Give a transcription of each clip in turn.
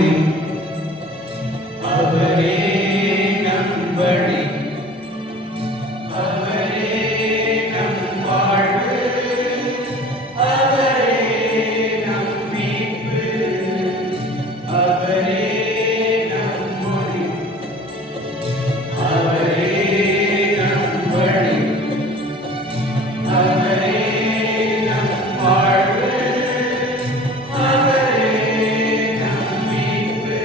ஒளி, அவரே நம் வழி, அவரே நம் வாழ்வு, அவரே நம் மீட்பு, அவரே நம் ஒளி, அவரே நம் வழி, அவரே நம் வாழ்வு, அவரே நம் மீட்பு.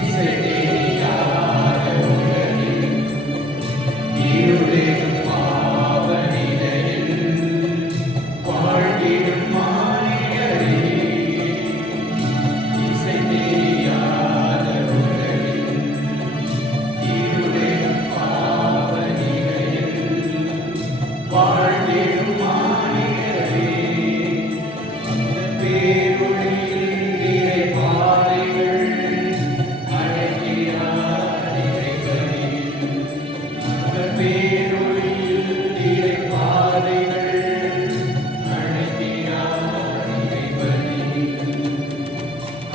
இசை தெரியாத உலகில், இருளின் பாவ நிலையில் வாழ்ந்திடும் மானிடரே. இசை தெரியாத உலகில், இருளின் பாவ நிலையில் வாழ்ந்திடும் மானிடரே. அந்த பேரொளியில் இறை பாதைகள் அழைக்கிறார் இறைவனில். அந்த பேரொளியில் இறை பாதைகள் அழைக்கிறார் இறைவனில்.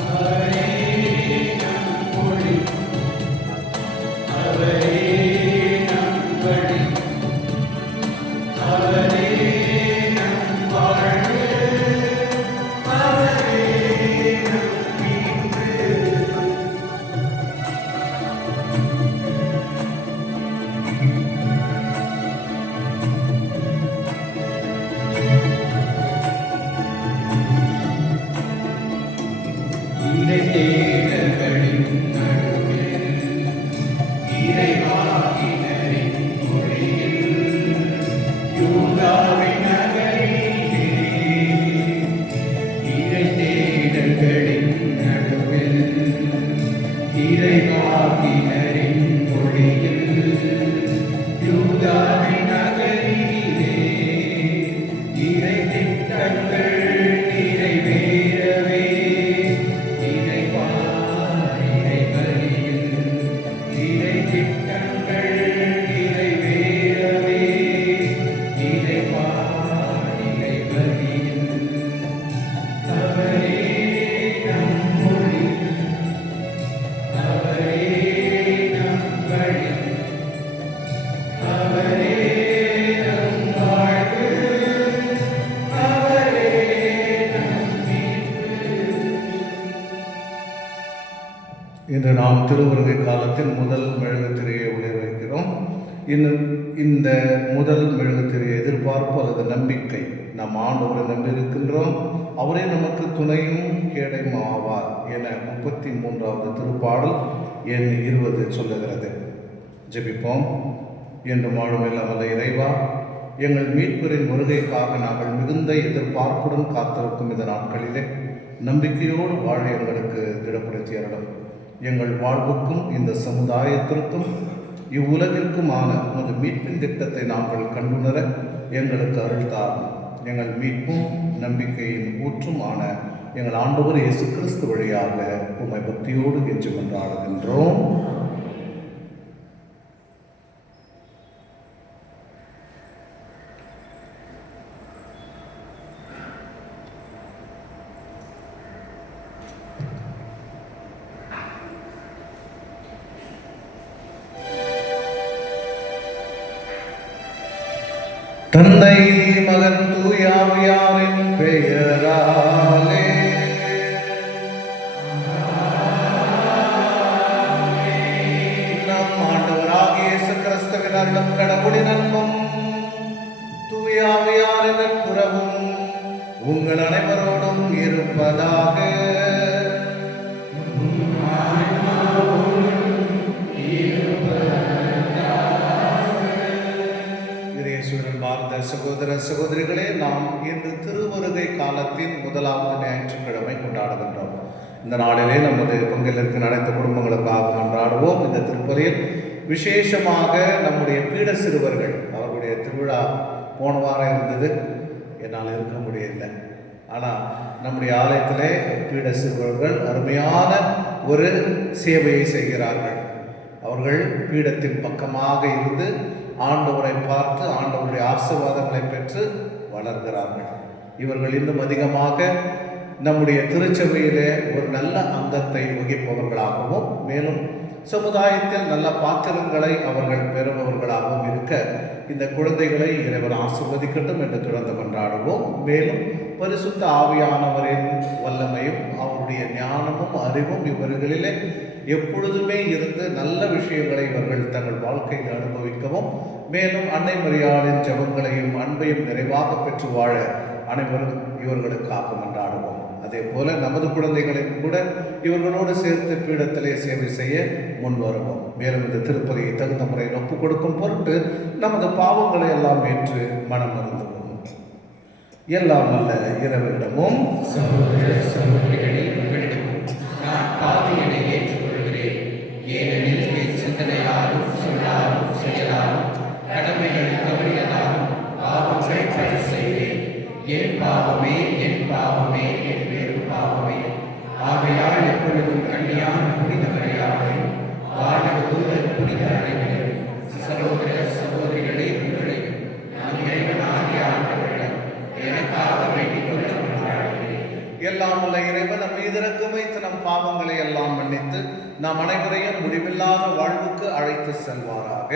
அவரே நம் ஒளி, அவரே நம் வழி, அவரே நம் வாழ்வு, அவரே நம் மீட்பு. இறை தேடல்களின் நடுவில், இறைவாக்கினரின் மொழியில், யூதாவின் நகரிலே. இறை தேடல்களின் நடுவில், இறைவாக்கினரின் மொழியில், யூதாவின் நகரிலே. இறை திட்டங்கள் நிறைவேறவே, இறைவார் இறைவனில். இறை திட்டங்கள் நிறைவேறவே, இறைவார் இறைவனில். அவரே நம் ஒளி, அவரே நம் வழி, அவரே நம் வாழ்வு, அவரே நம் மீட்பு. இன்று நாம் திருவருகை காலத்தின் முதல் மெழுகுத்திரையை ஒளிர வைக்கிறோம். இந்த முதல் மெழுகுத்திரையை எதிர்பார்ப்பு அல்லது நம்பிக்கை. நாம் ஆண்டவரை நம்பியிருக்கின்றோம், அவரே நமக்கு துணையும் கேடையும் ஆவார் என 33வது திருப்பாடல் எண் 20 சொல்லுகிறது. ஜெபிப்போம். என்று வாழும் இல்லாமல்ல இறைவா, எங்கள் மீட்பரின் வருகைக்காக நாங்கள் மிகுந்த எதிர்பார்ப்புடன் காத்திருக்கும் இந்த நாட்களிலே நம்பிக்கையோடு வாழ எங்களுக்கு திடப்படுத்தி அருளும். எங்கள் வாழ்வுக்கும் இந்த சமுதாயத்திற்கும் இவ்வுலகிற்குமான உமது மீட்பின் திட்டத்தை நாங்கள் கண்டுணர எங்களுக்கு அருள் தாரும். எங்கள் மீட்பும் நம்பிக்கையின் ஊற்றுமான எங்கள் ஆண்டவர் இயேசு கிறிஸ்து வழியாக உம்மை பக்தியோடு கெஞ்சி கொண்டாடுகின்றோம். தந்தை மகன் தூயாவியாரின் பெயராலே நம் ஆண்டவராகிய இயேசு கிறிஸ்துவின் அருளும் கடவுளின் அன்பும் தூயாவியாரின் நட்புறவும் உங்கள் அனைவரோடும் இருப்பதாக. சகோதர சகோதரிகளே, நாம் இன்று திருவருகை காலத்தின் முதலாவது ஞாயிற்றுக்கிழமை கொண்டாடுகின்றோம். இந்த நாளிலே நமது பங்கில் இருக்கும் அனைத்து குடும்பங்களுக்காக கொண்டாடுவோம். இந்த திருப்பலியில் விசேஷமாக நம்முடைய பீட சிறுவர்கள் அவர்களுடைய திருவிழா போன வாரம் இருந்தது, என்னால் இருக்க முடியல. ஆனால் நம்முடைய ஆலயத்திலே பீட சிறுவர்கள் அருமையான ஒரு சேவையை செய்கிறார்கள். அவர்கள் பீடத்தின் பக்கமாக இருந்து ஆண்டவரை பார்த்து ஆண்டவருடைய ஆசீர்வாதங்களை பெற்று வளர்கிறார்கள். இவர்கள் இன்னும் அதிகமாக நம்முடைய திருச்சபையிலே ஒரு நல்ல அங்கத்தை வகிப்பவர்களாகவும் மேலும் சமுதாயத்தில் நல்ல பாத்திரங்களை அவர்கள் பெறுபவர்களாகவும் இருக்க இந்த குழந்தைகளை இறைவன் ஆசீர்வதிக்கட்டும் என்று தொடர்ந்து கொண்டாடுவோம். மேலும் பரிசுத்த ஆவியானவரின் வல்லமையும் அவருடைய ஞானமும் அறிவும் இவர்களிலே எப்பொழுதுமே இருந்து நல்ல விஷயங்களை இவர்கள் தங்கள் வாழ்க்கையில் அனுபவிக்கவும் மேலும் அன்னை மரியாளின் ஜெபங்களையும் அன்பையும் நிறைவாக பெற்று வாழ அனைவரும் இவர்களுக்காக கொண்டாடுவோம். அதே போல நமது குழந்தைகளையும் கூட இவர்களோடு சேர்த்து பீடத்திலே சேவை செய்ய முன் வருவோம். மேலும் இந்த திருப்பதியை தகுந்த முறையில் ஒப்புக் கொடுக்கும் பொருட்டு நமது பாவங்களை எல்லாம் ஏற்று மனம் அருந்துவோம். எல்லாம் அல்ல இறைவனிடமும் சகோதர சகோதரிகளே, உங்களிடமும் நான் பாவியனை ஏற்றுக்கொள்கிறேன். ஏனெனில் என் சிந்தனையாலும் சொல்லாலும் செயலாலும் கடமைகளை தவறியதாலும் பாவங்களை பல செய்தேன். என் பாவமே என் பாவமே என் பெரும் பாவமே. ஆகையால் எப்பொழுதும் கண்ணியான புனித மரியாதையும் வானக தூதர் புனித அனைவரையும் சகோதர சகோதரிகளே, உங்களையும் நம் இறைவனாகிய ஆண்டவரிடம் எனக்காக வேண்டிக் கொள்ள கொண்டாடுகிறேன். எல்லாம் உள்ள இறைவன் நம் மீது இரக்கம் வைத்து நம் பாவங்களை எல்லாம் மன்னித்து நாம் அனைவரையும் முடிவில்லாத வாழ்வுக்கு அழைத்து செல்வாராக.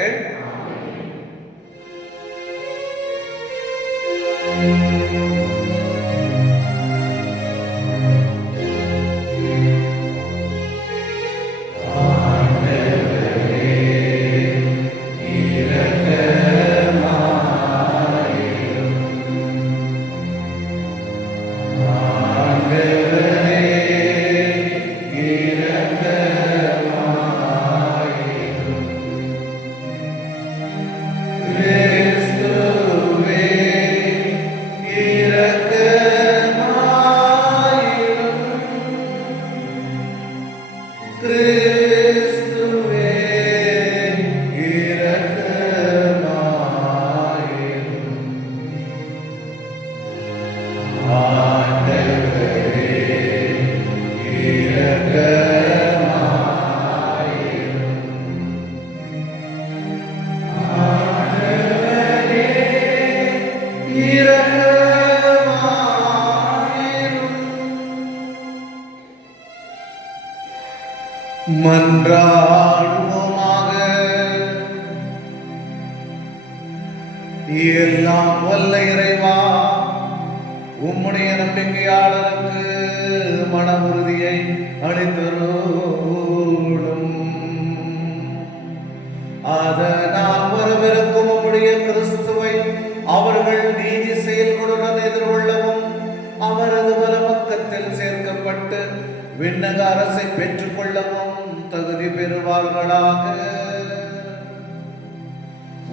மன்றாடுவோமாக. எல்லாம் வல்ல இறைவா, உம்முடைய நம்பிக்கையாளருக்கு மன உறுதியை அளித்தருளும். அதனால் வரவிருக்கும் உம்முடைய கிறிஸ்துவை அவர்கள் நீதி செயல்களுடன் எதிர்கொள்ளவும் அவரது வலப்பக்கத்தில் சேர்க்கப்பட்டு விண்ணக அரசை பெற்றுக் கொள்ளவும் தகுதி பெறுவார்களாக.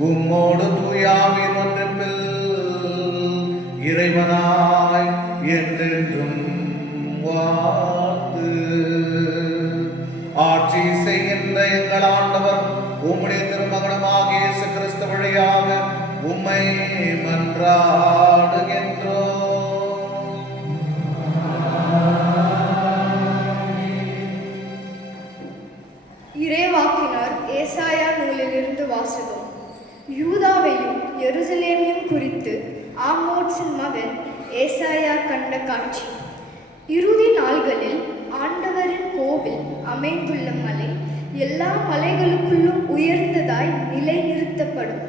உம்மோடு தூயாவின் ஒன்றிப்பில் இறைவனாய் என்றென்றும் வாழ்த்து ஆட்சி செய்கின்ற எங்கள் ஆண்டவர் உம்முடைய திருமகனமாகிய இயேசு கிறிஸ்து வழியாக உம்மை மன்றாடுகின்றோம். இறைவாக்கினர் ஏசாயா நூலிலிருந்து வாசகம். யூதாவையும் எருசலேமையும் குறித்து ஆமோத்சின் மகன் ஏசாயா கண்ட காட்சி. இறுதி நாள்களில் ஆண்டவரின் கோவில் அமைந்துள்ள மலை எல்லா மலைகளுக்குள்ளும் உயர்ந்ததாய் நிலை நிறுத்தப்படும்.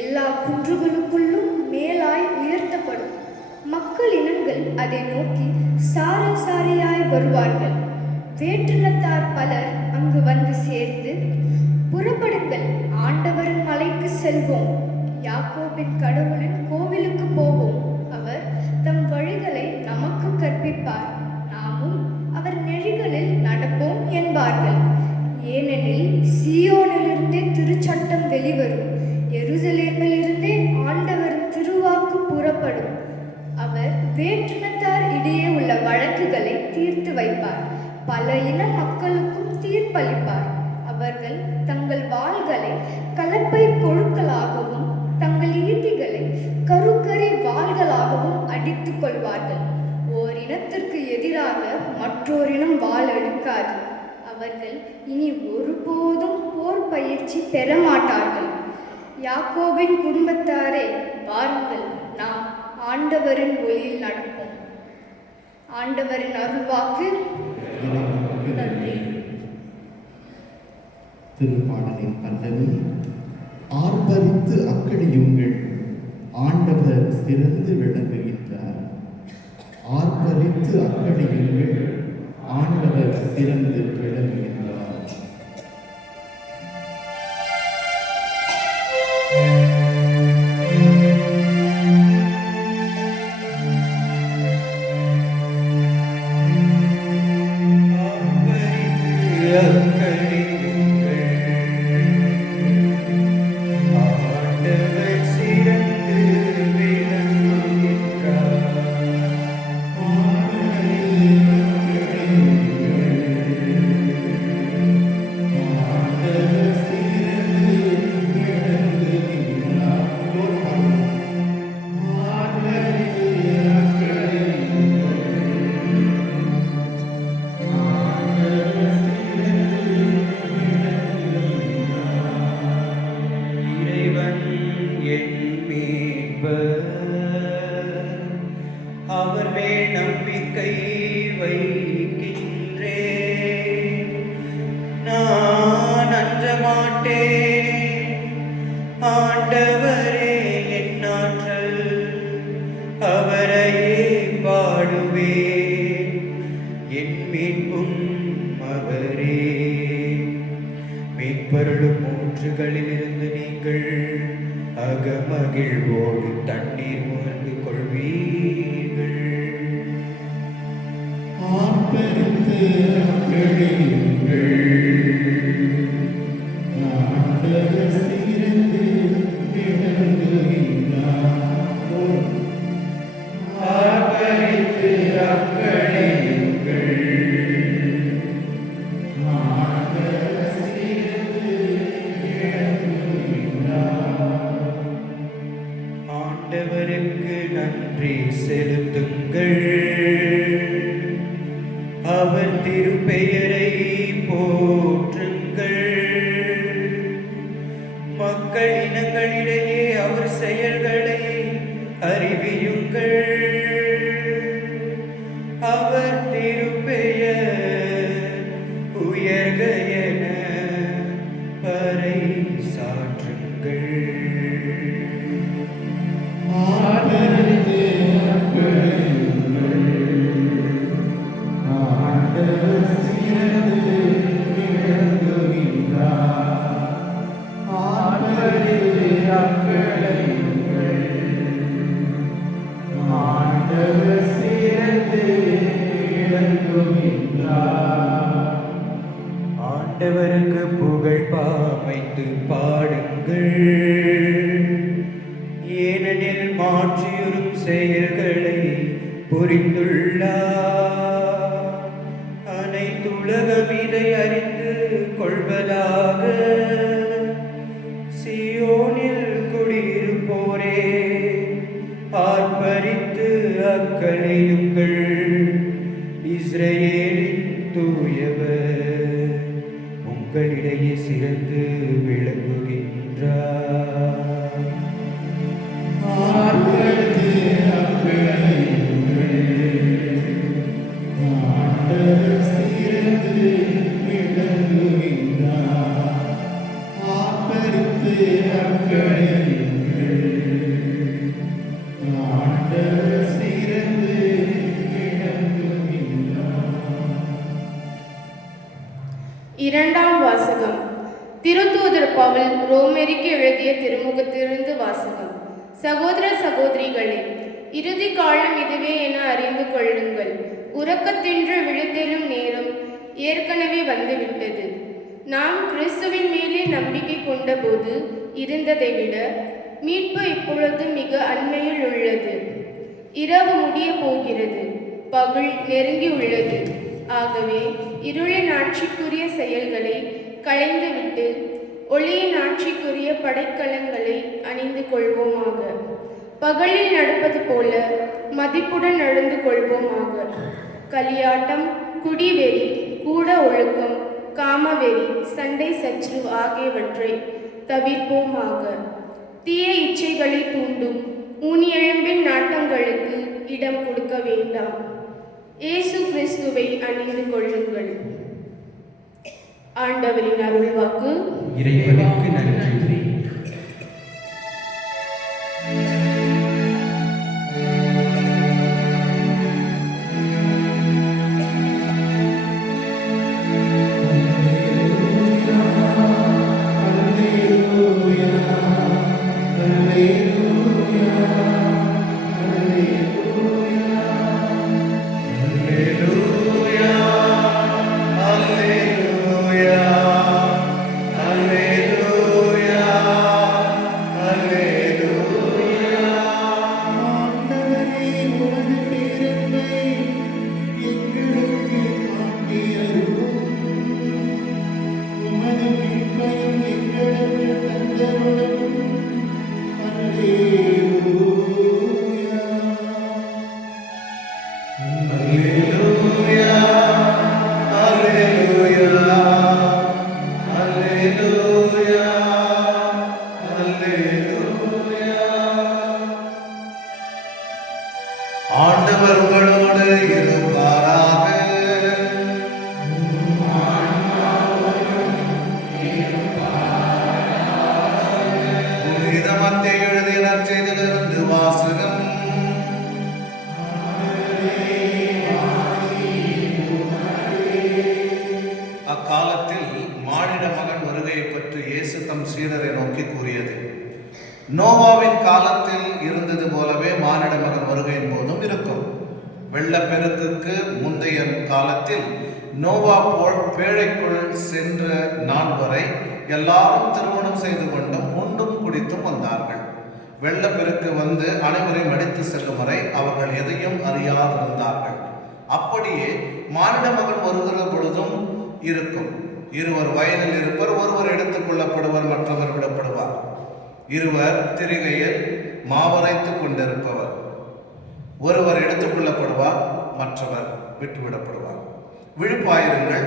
எல்லா குன்றுகளுக்குள்ளும் மேலாய் உயர்த்தப்படும். மக்கள் இனங்கள் அதை நோக்கி சாரி சாரியாய் வருவார்கள். வேற்றினத்தார் பலர் அங்கு வந்து சேர்ந்து, புறப்படுங்கள், ஆண்டவரின் மலைக்கு செல்வோம், யாக்கோபின் கடவுளின் கோவிலுக்கு போவோம். அவர் தம் வழிகளை நமக்கு கற்பிப்பார், நாமும் அவர் நெறிகளில் நடப்போம் என்பார்கள். ஏனெனில் சீயோனிலிருந்தே திருச்சட்டம் வெளிவரும், எருசலேமிலிருந்தே ஆண்டவரின் திருவாக்கு புறப்படும். அவர் வேற்றினத்தார் இடையே உள்ள வழக்குகளை தீர்த்து வைப்பார், பல இன மக்களுக்கும் தீர்ப்பளிப்பார். அவர்கள் தங்கள் வாள்களை கலப்பை கொழுக்களாகவும் தங்கள் ஈட்டிகளை கருக்கரி வாள்களாகவும் அடித்துக் கொள்வார்கள். இனத்திற்கு எதிராக மற்றோரினம் வாள் எடுக்காது. அவர்கள் இனி ஒருபோதும் போர் பயிற்சி பெற மாட்டார்கள். யாக்கோபின் குடும்பத்தாரே, வாருங்கள், நாம் ஆண்டவரின் ஒளியில் நடப்போம். ஆண்டவரின் அருள்வாக்கு. திருப்பாடலின் பல்லவி. ஆர்ப்பரித்து அக்கடியுங்கள், ஆண்டவர் சிறந்து விளங்குகின்றார். ஆர்ப்பரித்து அக்கடியுங்கள், ஆண்டவர் சிறந்து விளங்குகின்றார். அவர் மேல் நம்பிக்கை வைக்கின்றேன். நான் அஞ்ச மாட்டேன். ஆண்டவரே என் ஆற்றல், அவரையே பாடுவேன். என் மீட்பும் அவரே. மீட்பருளும் ஊற்றுகளிலிருந்து நீங்கள் அகமகிழ்வோடு தண்ணீர் முகர்ந்து கொள்வீர்கள். ஆர்ப்பரித்து அக்கடியுங்கள், ஆண்டவர் சிறந்து விளங்குகின்றார். ஆர்ப்பரித்து அக்கடியுங்கள், ஆண்டவர் சிறந்து விளங்குகின்றார். ஆண்டவருக்கு நன்றி செலுத்துங்கள். அவர் திருப்பெயரை போற்றுங்கள். மக்கள் இனங்களிடையே அவர் செயல்களை அறிவியுங்கள். அவர் திருப்பெயர் உயர்க என பறை சாற்றுங்கள். ஆர்ப்பரித்து அக்கடியுங்கள், ஆண்டவர் சிறந்து விளங்குகின்றார். ஆர்ப்பரித்து அக்கடியுங்கள், ஆண்டவர் சிறந்து விளங்குகின்றார். ஆண்டவருக்கு புகழ் பாமைத்து பாடுங்கள். ஏனெனில் மாற்றியுறும் செயல்களை புரிந்துள்ளார். அனைத்துலகம் இதை அறிந்து கொள்வதாக. சியோனில் குடியிருப்போரே, ஆர்ப்பரித்து அக்களியுங்கள். இஸ்ரவேலின் தூயவர் உங்களிடையே சிறந்து விளங்குகின்றார். ஆர்ப்பரித்து அக்கடியுங்கள், ஆண்டவர் சிறந்து விளங்குகின்றார். ஆர்ப்பரித்து அக்கடியுங்கள், ஆண்டவர் சிறந்து விளங்குகின்றார். இரண்டாம் வாசகம். திருத்தூதர் பவுல் ரோமேரிக்கு எழுதிய திருமுகத்திலிருந்து வாசகம். சகோதர சகோதரிகளே, இறுதி காலம் இதுவே என அறிந்து கொள்ளுங்கள். உறக்கத்தின்று விழுத்தெழும் நேரம் ஏற்கனவே வந்துவிட்டது. நாம் கிறிஸ்துவின் மேலே நம்பிக்கை கொண்டபோது இருந்ததை விட மீட்பு இப்பொழுது மிக அண்மையில் உள்ளது. இரவு முடிய போகிறது, பகல் நெருங்கி உள்ளது. ஆகவே இருளின் ஆட்சிக்குரிய செயல்களை களைந்துவிட்டு ஒளியின் ஆட்சிக்குரிய படைக்கலங்களை அணிந்து கொள்வோமாக. பகலில் நடப்பது போல மதிப்புடன் நடந்து கொள்வோமாக. களியாட்டம், குடிவெறி, கூட ஒழுக்கம், காமவெறி, சண்டை சச்சரவு ஆகியவற்றை தவிர்ப்போமாக. தீய இச்சைகளை தூண்டும் ஊனியெழும்பின் நாட்டங்களுக்கு இடம் கொடுக்க வேண்டாம். இயேசு கிறிஸ்துவை அணிந்து கொள்ளுங்கள். ஆண்டவரின் அருள்வாக்கு. இறைவனுக்கு நன்றி. ஆண்டவர் உங்களோடு இருப்பாராக. புனித மத்தேயு எழுதிய நற்செய்தியிலிருந்து வாசகம். அக்காலத்தில் மானிட மகன் வருகையை பற்றி இயேசு தம் சீடரை நோக்கி கூறியது: நோவாவின் காலத்தில் இருந்தது போலவே மானிட மகன் வருகையின் போதும் இருக்கும். வெள்ளப்பெருக்குக்கு முந்தைய காலத்தில் நோவா போல் பேழைக்குள் சென்ற நாள் வரை எல்லாரும் திருமணம் செய்து கொண்டும் உண்டும் குடித்தும் வந்தார்கள். வெள்ளப்பெருக்கு வந்து அனைவரையும் அடித்து செல்லும் வரை அவர்கள் எதையும் அறியாதிருந்தார்கள். அப்படியே மானிட மகன் வருகிற பொழுதும் இருக்கும். இருவர் வயலில் இருப்பர், ஒருவர் எடுத்துக் கொள்ளப்படுவர், மற்றவர் விடப்படுவார். இருவர் திரிகையில் மாவரைத்துக் கொண்டிருப்பவர், ஒருவர் எடுத்துக் கொள்ளப்படுவார், மற்றவர் விட்டுவிடப்படுவார். விழிப்பாயிருங்கள்,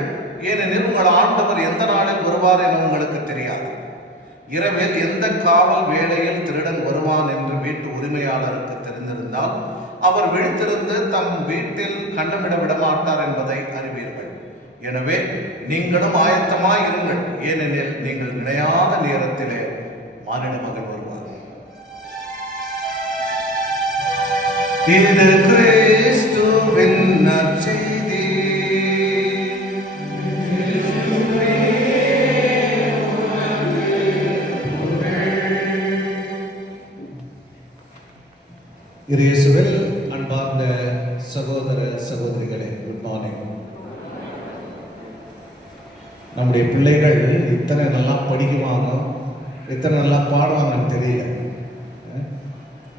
ஏனெனில் உங்கள் ஆண்டவர் எந்த நாளில் வருவார் என உங்களுக்கு தெரியாது. இரவில் எந்த காவல் வேளையில் திருடன் வருவான் என்று வீட்டு உரிமையாளருக்கு தெரிந்திருந்தால் அவர் விழித்திருந்து தம் வீட்டில் கண்ணமிட விடமாட்டார் என்பதை அறிவீர்கள். எனவே நீங்களும் ஆயத்தமாய் இருங்கள், ஏனெனில் நீங்கள் நினையாத நேரத்திலே மானிட மகன் வருவார். இது கிறிஸ்துவின் நற்செய்தி. இயேசுவில் அன்பார்ந்த சகோதர சகோதரிகளே, குட் மார்னிங். நம்முடைய பிள்ளைகள் இத்தனை நல்லா படிக்குவாங்க, இத்தனை நல்லா பாடுவாங்கன்னு தெரியல.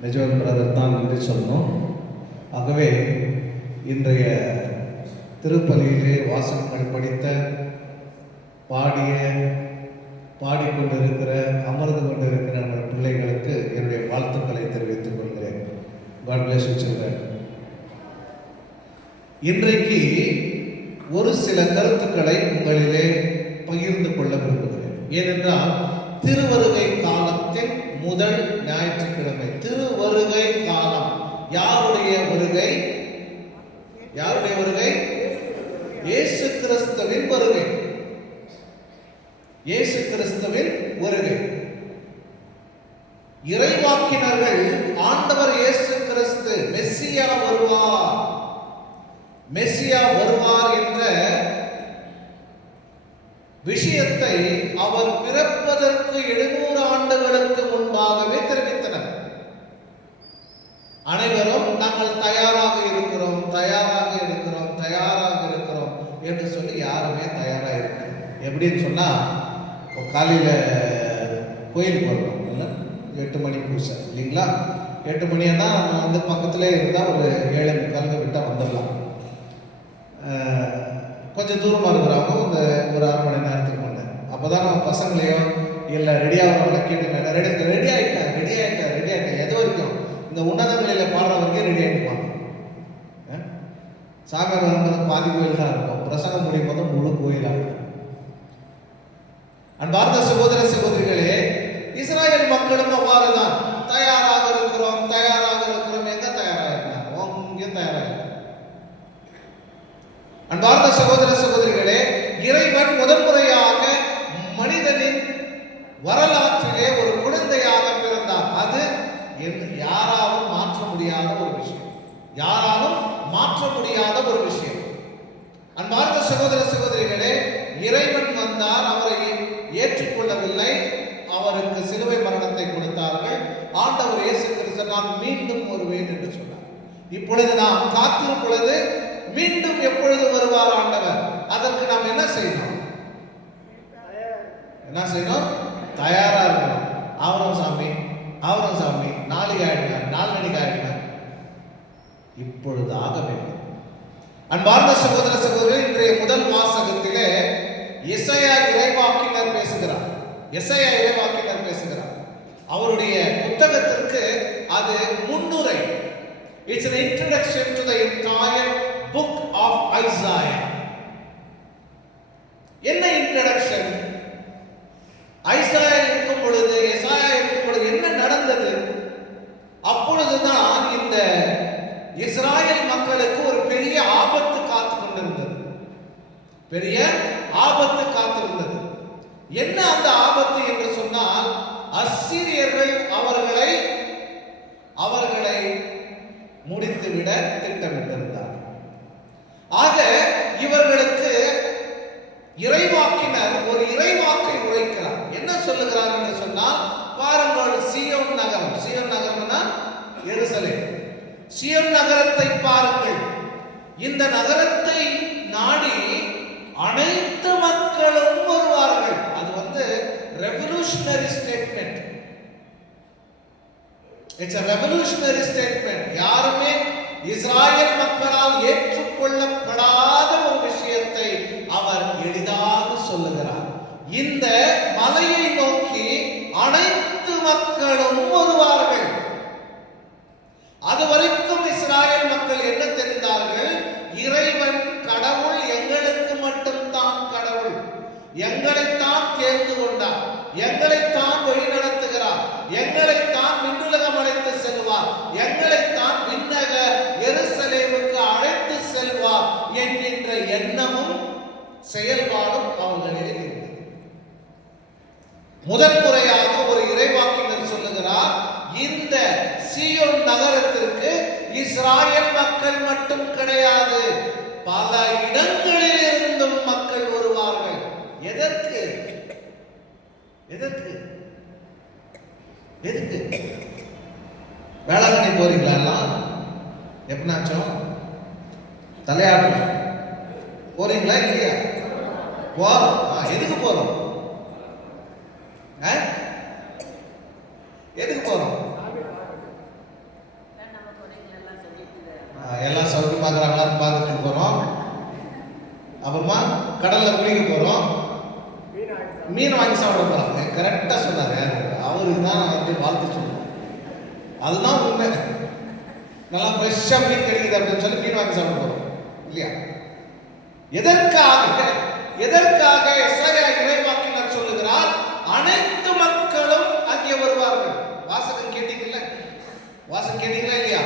நிஜவன் பிரதர் தான் நன்றி சொல்லணும். ஆகவே இன்றைய திருப்பலியிலே வாசகங்கள் படித்த, பாடிக்கொண்டிருக்கிற, அமர்ந்து கொண்டிருக்கிற நம்ம பிள்ளைகளுக்கு என்னுடைய வாழ்த்துக்களை தெரிவித்துக் கொள்கிறேன். God bless you children. இன்றைக்கு ஒரு சில கருத்துக்களை உங்களிலே பகிர்ந்து கொள்ள விரும்புகிறேன். ஏனென்றால் திருவருகை காலத்தின் முதல் ஞாயிற்றுக்கிழமை. திருவருகை காலம் யாருடைய வருகை? யாருடைய வருகை? இயேசு கிறிஸ்துவின் வருகை. இயேசு கிறிஸ்துவின் வருகை. இறைவாக்கினர்கள் ஆண்டவர் இயேசு கிறிஸ்து மெஸ்ஸியா வருவார், மெஸ்ஸியா வருவார் என்ற விஷயத்தை அவர் பிறப்பதற்கு 700 ஆண்டுகளுக்கு முன்பாகவே தெரிவித்தனர். அனைவரும் நாங்கள் தயாராக இருக்கிறோம், தயாராக இருக்கிறோம், தயாராக இருக்கிறோம் என்று சொல்லி யாருமே தயாராக இருக்கிறோம். எப்படின்னு சொன்னா, காலையில் கோயில் போகிறோம், 8 மணி பூசை இல்லைங்களா? 8 மணின்னா நம்ம வந்து பக்கத்துலேயே இருந்தால் ஒரு 7:45 விட்டால் வந்துடலாம். கொஞ்சம் தூரமாக இருக்கிறாங்க, இந்த ஒரு 1/2 மணி நேரத்துக்கு முன்னே. அப்போ தான் நம்ம பசங்களையோ இல்லை ரெடியாகிறவங்கள கேட்டுங்க, ரெடி ஆகிட்டேன் எது வரைக்கும் இந்த உன்னதங்களில் பாடுறவங்க ரெடி ஆகிடுவாங்க. சாமியார் வரும்போது பாதி கோயில் தான் இருக்கும், பிரசங்கம் முடியும் போது முழு கோயிலாக. அன்பார்ந்த சகோதர சகோதரிகளே, இஸ்ராயல் மக்களும் அவ்வாறு தான் தயாராக இருக்கிறோம். எங்க தயாராக இருக்காங்க? இங்கே தயாராக. அன்பார்ந்த சகோதர சகோதரிகளே, இறைவன் முதன்முறையாக மனிதனின் வரலாற்றிலே ஒரு குழந்தையாக பிறந்தார். அது யாராலும் மாற்ற முடியாத ஒரு விஷயம், அன்பார்ந்த சகோதர சகோதரிகளே, இறைவன் வந்தார், அவரை ஏற்றுக்கொள்ளவில்லை, அவருக்கு சிலுவை மரணத்தை கொடுத்தார்கள். ஆண்டவர் இயேசு கிறிஸ்து நான் மீண்டும் வருவேன் என்று சொன்னார். இப்பொழுது நாம் காத்திரும் பொழுது மீண்டும் எப்பொழுது வருவார் ஆண்டவர்? அதற்கு நாம் என்ன செய்யணும்? தயாரா இருக்கணும். அவரும் சாமி நாளைக்கு ஆயிடுங்க, இப்பொழுது ஆக வேண்டும். அன்பார்ந்த சகோதர சகோதரர், இன்றைய முதல் வாசகத்திலே எசையா இறைவாக்கினர் பேசுகிறார். அவருடைய புத்தகத்திற்கு அது முன்னுரை. It's an introduction to the entire book of Isaiah. என்ன இன்ட்ரோடக்ஷன்? எசாயா இருக்கும் பொழுது என்ன நடந்தது? அப்பொழுதுதான் இந்த இஸ்ராயல் மக்களுக்கு ஒரு பெரிய ஆபத்து காத்து கொண்டிருந்தது. என்ன அந்த ஆபத்து என்று சொன்னால், அசீரியர்கள் அவர்களை முடித்துவிட திட்டமிட்டிருந்தார். ஆக இவர்களுக்கு இறைவாக்கினர் ஒரு இறைவாக்கை உரைக்கிறார். என்ன சொல்லுகிறார் என்று சொன்னால், பாருங்கள், சீயோன் நகரம்னா எருசலேம், சீயோன் நகரத்தை பாருங்கள், இந்த நகரத்தை நாடி அனைத்து மக்களும் வருவார்கள். அது revolutionary statement. It's a revolutionary statement. யாருமே இஸ்ராயல் மக்களால் ஏற்றுக்கொள்ளப்படாத ஒரு விஷயத்தை அவர் எளிதாக சொல்லுகிறார். இந்த மலையை நோக்கி அனைத்து மக்களும் வருவார்கள். அதுவரைக்கும் இஸ்ராயல் மக்கள் என்ன தெரிந்தார்கள்? இறைவன் கடவுள், எங்களுக்கு மட்டும்தான் கடவுள், எங்களைத்தான் தேர்ந்து கொண்டார், எங்களைத்தான் வழி நடத்துகிறார், எங்களைத்தான் விண்ணுலகம் அழைத்து செல்வார், எங்களைத்தான் விண்ணக எருசலேமுக்கு அழைத்து செல்வார் என்கின்ற எண்ணமும் செயல்பாடும் அவர்களிடையே இருந்தது. முதல் முறையாக ஒரு இறைவாக்கினர் சொல்லுகிறார், இந்த சீயோன் நகரத்திற்கு இஸ்ராயல் மக்கள் மட்டும் கிடையாது, பல இடங்களில் இருந்தும் மக்கள் வருவார்கள். எதற்கு? வேளாங்கண்ணி போறீங்களா? எல்லாம் எப்பனாச்சும் தலையாடணும் போறீங்களா இல்லையா? போறோம். எதுக்கு போறோம்? எல்லாம் சௌக்கியம் பார்க்குறாங்களா பார்த்துட்டு போறோம். அப்புறமா கடல்ல குளிக்க போறோம், மீன் வாங்கி சாப்பிட போறாங்க. கரெக்டா சொன்னாரு, அவருக்கு தான் வாழ்த்து சொல்லுவோம். அதுதான் உண்மை. நல்லா ஃப்ரெஷ்ஷா மீன் கிடைக்குது அப்படின்னு சொல்லி மீன் வாங்கி சாப்பிட போறோம் இல்லையா? எதற்காக எசாயா இறைவாக்கினர் சொல்லுகிறார், அனைத்து மக்களும் அங்கே வருவார்கள். வாசகம் கேட்டீங்களா இல்லையா?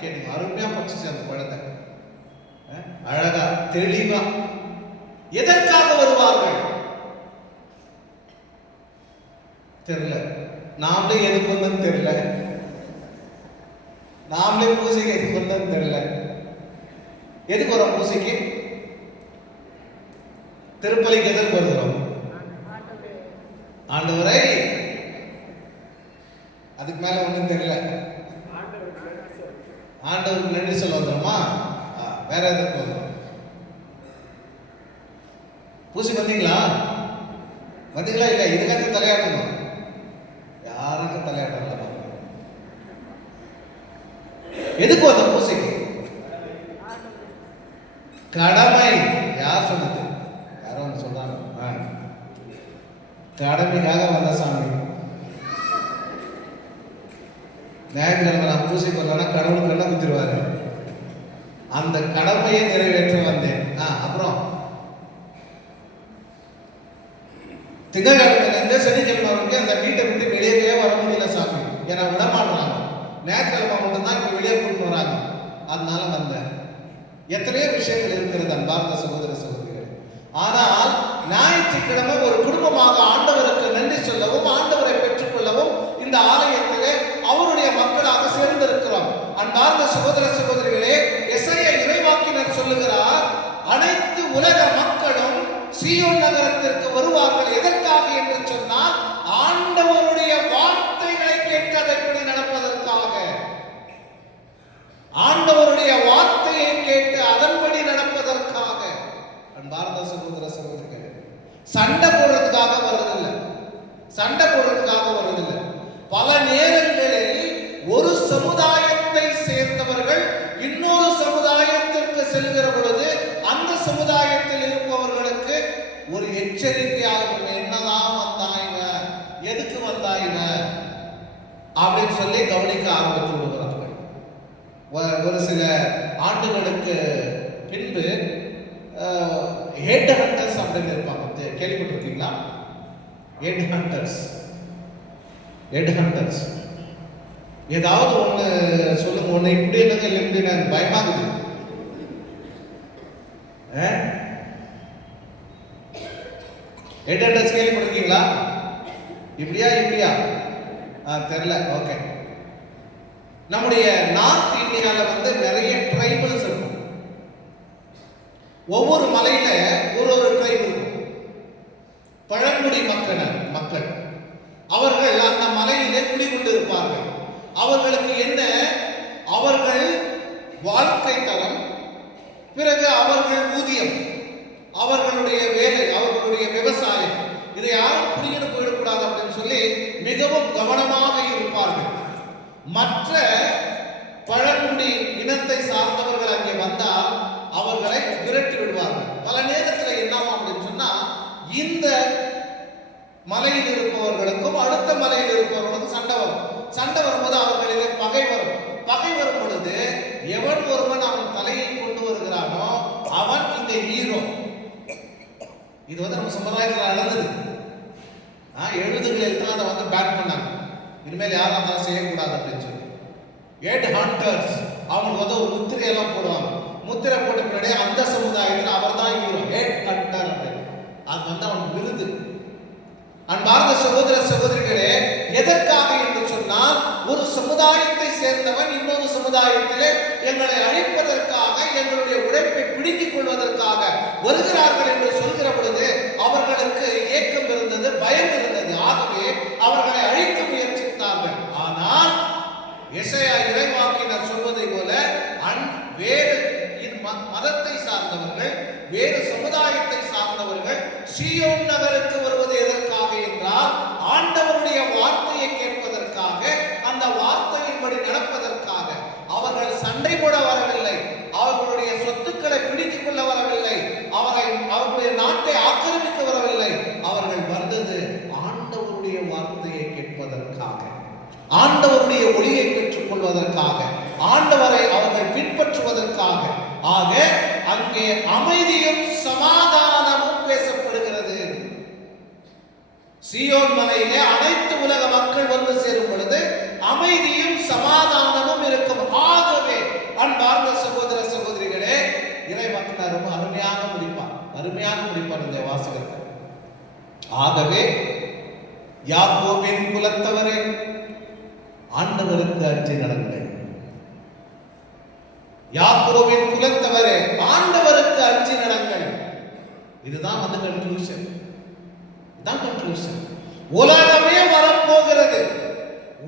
கேட்டீங்க. அருமையா படிச்சு அந்த பழத்தை, அழகா தெளிவா. எதற்காக வருவார்கள் தெரியல. நாமளே எதுக்கு வந்தோம் தெரியல, நாமளே பூசைக்கு எதுக்கு வந்தோம் தெரியல. எதுக்கு வரோம் பூசைக்கு? திருப்பலிக்கு எதற்கு வருகிறோம்? ஆண்டவரை. அதுக்கு மேல ஒண்ணும் தெரியல. ஆண்டவருக்கு நன்றி சொல்ல வந்துடுமா? வேற எதுக்கு வந்தோம்? பூசி வந்தீங்களா இல்ல? இதுக்காக தலையாட்டணும்? யாருக்கும் தலையாட்டம் இல்லை. எதுக்கு வந்த பூசைக்கு? கடமை. யார் சொன்னது? யாரோ ஒன்று சொல்றாங்க. கடமைக்காக வந்த சாமி. ஞாயிற்றுக்கிழமை நான் பூசைக்கு வரலன்னா கடவுள் கண்ணை குத்திடுவாரு. அந்த கடமையை நிறைவேற்ற வந்தேன். அப்புறம் திங்கட்கிழமையிலேருந்து சனிக்கிழமை வரைக்கும் அந்த வீட்டை விட்டு வெளியவே வர முடியல சாமி, ஏன்னா விட மாட்டாங்க. ஞாயிற்றுக்கிழமை மட்டும்தான் இப்போ வெளியே கூட்டு வராங்க. அதனால வந்தேன். எத்தனையோ விஷயங்கள் இருக்கிறது அன்பார்ந்த சகோதர சகோதரிகள். ஆனால் ஞாயிற்றுக்கிழமை ஒரு குடும்பமாக ஆண்டவருக்கு நன்றி சொல்லவும் ஆண்டவரை பெற்றுக்கொள்ளவும் இந்த ஆலயத்திலே அவருடைய மக்களாக சேர்ந்திருக்கிறோம். அன்பார்ந்த சகோதர சகோதரிகளே, எசையா இறைவாக்கினர் சொல்லுகிறார், அனைத்து உலக மக்களும் சீயோன் நகரத்திற்கு வருவார்கள். எதற்காக என்று சொன்னால் ஆண்டவருடைய வார்த்தைகளை கேட்டு அதன்படி நடப்பதற்காக. ஆண்டவருடைய வார்த்தையை கேட்டு அதன்படி நடப்பதற்காக. அன்பார்ந்த சகோதர சகோதரிகளே, சண்டை போடுறதுக்காக வருவதில்லை, சண்டை போடுறதுக்காக வருவதில்லை. பல நேரங்களில் ஒரு சமுதாயத்தை சேர்ந்தவர்கள் இன்னொரு சமுதாயத்திற்கு செல்கிற பொழுது அந்த சமுதாயத்தில் இருப்பவர்களுக்கு ஒரு எச்சரிக்கையாக, என்னதான் வந்தாங்க, எதுக்கு வந்தாங்க அப்படின்னு சொல்லி கவனிக்க ஆரம்பித்து விடுகிறார்கள். ஒரு சில ஆண்டுகளுக்கு பின்பு ஹெட் ஹண்டர்ஸ் அப்படின்னு இருப்பாங்க, கேள்விப்பட்டிருக்கீங்களா? Head hunters, head hunters. ஏதாவது ஒன்று சொல்லுங்க, ஒன்று இப்படி இல்லைங்க, இல்லை இப்படி, எனக்கு பயமாகுது. ஹெட் ஹண்டர்ஸ் கேள்விப்பட்டிருக்கீங்களா? இப்படியா இப்படியா தெரியல. ஓகே, நம்முடைய நார்த் இந்தியாவில் வந்து நிறைய ட்ரைபல்ஸ் இருக்கும். ஒவ்வொரு மலையில ஒரு ஒரு ட்ரைப் இருக்கும். பழங்குடி மக்கள் அவர்கள் அந்த மலையிலே குடிகொண்டு இருப்பார்கள். அவர்களுக்கு என்ன, அவர்கள் வாழ்க்கை தரம், பிறகு அவர்கள் ஊதியம், அவர்களுடைய வேலை, அவர்களுடைய விவசாயம், இதை யாரும் புரிஞ்சுட்டு போயிடக்கூடாது அப்படின்னு சொல்லி மிகவும் கவனமாக இருப்பார்கள். மற்ற பழங்குடி இனத்தை சார்ந்தவர்கள் அங்கே வந்தால் அவர்களை விரட்டி விடுவார்கள். பல நேரத்தில் என்ன அப்படின்னு சொன்னா, இந்த மலையில் இருப்பவர்களுக்கும் அடுத்த மலையில் இருப்பவர்களுக்கும் சண்டை வரும். சண்டை வரும்போது அவர்களிலே பகை வரும். பகை வரும் பொழுது எவன் ஒருவன் அவன் தலையை கொண்டு வருகிறானோ அவன் இந்த ஹீரோ. இது வந்து நம்ம சமுதாயத்தில் நடந்தது. 70களில் தான் அதை வந்து பேன் பண்ணாங்க. இனிமேல் யாரும் அதெல்லாம் செய்யக்கூடாது அப்படின்னு சொல்லி ஹெட் ஹண்டர்ஸ் அவங்களுக்கு வந்து ஒரு முத்திரையெல்லாம் போடுவாங்க. முத்திரை போட்ட பின்னாடி அந்த சமுதாயத்தில் அவர் தான் ஹீரோ, ஹெட் ஹண்டர் அப்படின்னு. அது வந்து அவன் விருது. அன்பார்ந்த சகோதர சகோதரிகளே, எதற்காக என்று சொன்னால் ஒரு சமுதாயத்தை சேர்ந்தவன் இன்னொரு சமுதாயத்திலே எங்களை அழிப்பதற்காக, எங்களுடைய உழைப்பை பிடித்துக் கொள்வதற்காக வருகிறார்கள் என்று சொல்கிற பொழுது அவர்களுக்கு ஏக்கம் இருந்தது, பயம் இருந்தது. ஆகவே அவர்களை அழிக்க முயற்சித்தார்கள். ஆனால் எசையா இறைவாக்கினர் சொல்வதை போல வேறு மதத்தை சார்ந்தவர்கள், வேறு சமுதாயத்தை சார்ந்தவர்கள் சீயோன் நகருக்கு வருவது எதற்காக என்றால் ஆண்டவருடைய வார்த்தையை கேட்பதற்காக, அந்த வார்த்தையின்படி நடப்பதற்காக. அவர்கள் சண்டை போட வரவில்லை, அவர்களுடைய சொத்துக்களை பிடித்துக் கொள்ள வரவில்லை, அவர்களுடைய நாட்டை ஆக்கிரமிக்க வரவில்லை. அவர்கள் வந்தது ஆண்டவருடைய வார்த்தையை கேட்பதற்காக, ஆண்டவருடைய ஒளியை பெற்றுக் கொள்வதற்காக, ஆண்டவரை அவர்கள் பின்பற்றுவதற்காக. ஆக அங்கே அமைதியும் சமாதானமும் பேசப்படுகிறது. சீயோன் மலையிலே அனைத்து உலக மக்கள் வந்து சேரும் பொழுது அமைதியும் சமாதானமும் இருக்கும். ஆகவே அன்பார்ந்த சகோதர சகோதரிகளே, இறைவாக்கினர் ரொம்ப அருமையாக முடிப்பார் இந்த வாசகத்தை. ஆகவே யாக்கோபின் குலத்தவரே, ஆண்டவருக்கு அஞ்சி நடங்கள். யாக்கோபின் குலத்தவரே, ஆண்டவருக்கு அஞ்சி நடங்கள். இதுதான் வந்து கன்க்ளூஷன். உலகமே வரப்போகிறது,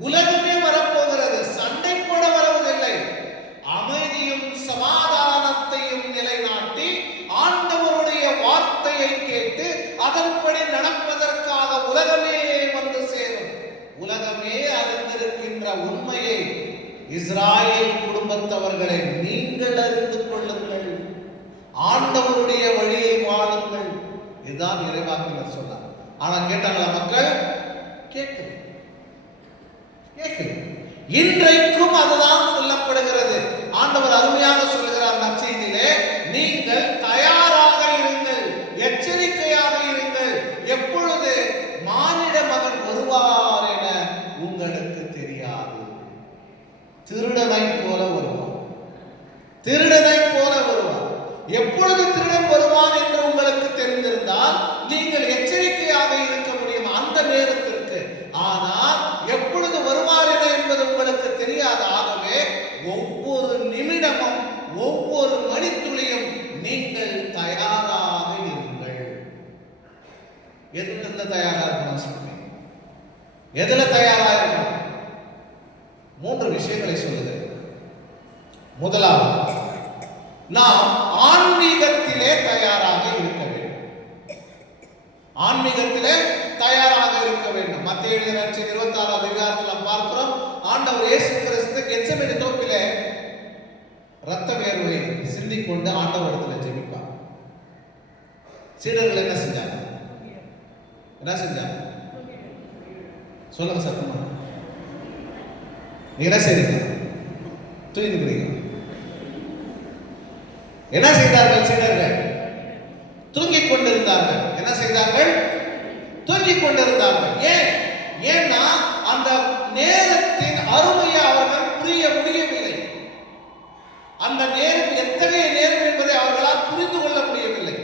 உலகமே வரப்போகிறது. சண்டை போட வருவதில்லை, அமைதியும் சமாதானத்தையும் நிலைநாட்டி ஆண்டவருடைய வார்த்தையை கேட்டு அதன்படி நடப்பதற்காக உலகமே வந்து சேரும். உலகமே அறிந்திருக்கின்ற உண்மையை இஸ்ராயேல் குடும்பத்தவர்களை நீங்கள் அறிந்து கொள்ளுங்கள், ஆண்டவருடைய வழியை வாழுங்கள். இதுதான் இறைவாக்கினர் சொன்னார். ஆனா கேட்டாங்களா மக்கள்? கேட்கல. இன்றைக்கும் அதுதான் சொல்லப்படுகிறது. ஆண்டவர் அருமையாக சொல்லுகிறார் நற்செய்தியிலே, நீங்கள் தயாராக இருங்கள், எச்சரிக்கையாக இருங்கள், எப்பொழுது மானிட மகன் வருவார் என உங்களுக்கு தெரியாது. திருடனை போல வருவார், திருடனை போல வருவார். எப்பொழுது திருடன் வருவான் என்று உங்களுக்கு தெரிந்திருந்தால் நீங்கள் எச்சரிக்கையாக இருக்க முடியும் அந்த நேரத்திற்கு. ஆனால் எப்பொழுது வருவார் என என்பது உங்களுக்கு தெரியாது. ஆகவே ஒவ்வொரு நிமிடமும் ஒவ்வொரு மணித்துளியும் நீங்கள் தயாராக இருங்கள். எதுல தயாராக இருக்கணும் சொல்றேன், எதுல தயாராக இருக்கணும்? 3 விஷயங்களை சொல்லுகிறேன். முதலாவது, நாம் ஆன்மீகத்திலே தயாராக இருக்க வேண்டும். ஆன்மீகத்திலே தயாராக இருக்க வேண்டும். மத்தேயு எழுதின நற்செய்தி 26வது அதிகாரத்தில் பார்க்கிறோம், ஆண்டவர் இயேசு கிறிஸ்து கெத்செமனே தோப்பிலே இரத்த வேர்வை சிந்திக்கொண்டு ஆண்டவரிடத்தில் ஜெபிப்பார். சீடர்கள் என்ன செஞ்சாங்க? என்ன செஞ்சாங்க? சொல்லுங்க சத்தமா. என்ன செய்றீங்க? தூங்கிக்கிறீங்க. என்ன செய்தார்கள் சீடர்கள்? தூங்கிக் கொண்டிருந்தார்கள். என்ன செய்தார்கள்? தூங்கிக் கொண்டிருந்தார்கள். ஏன்னா அந்த நேரத்தின் அருமையை அவர்கள் புரிய முடியவில்லை. அந்த நேரம் எத்தகைய நேரம் என்பதை அவர்களால் புரிந்து கொள்ள முடியவில்லை.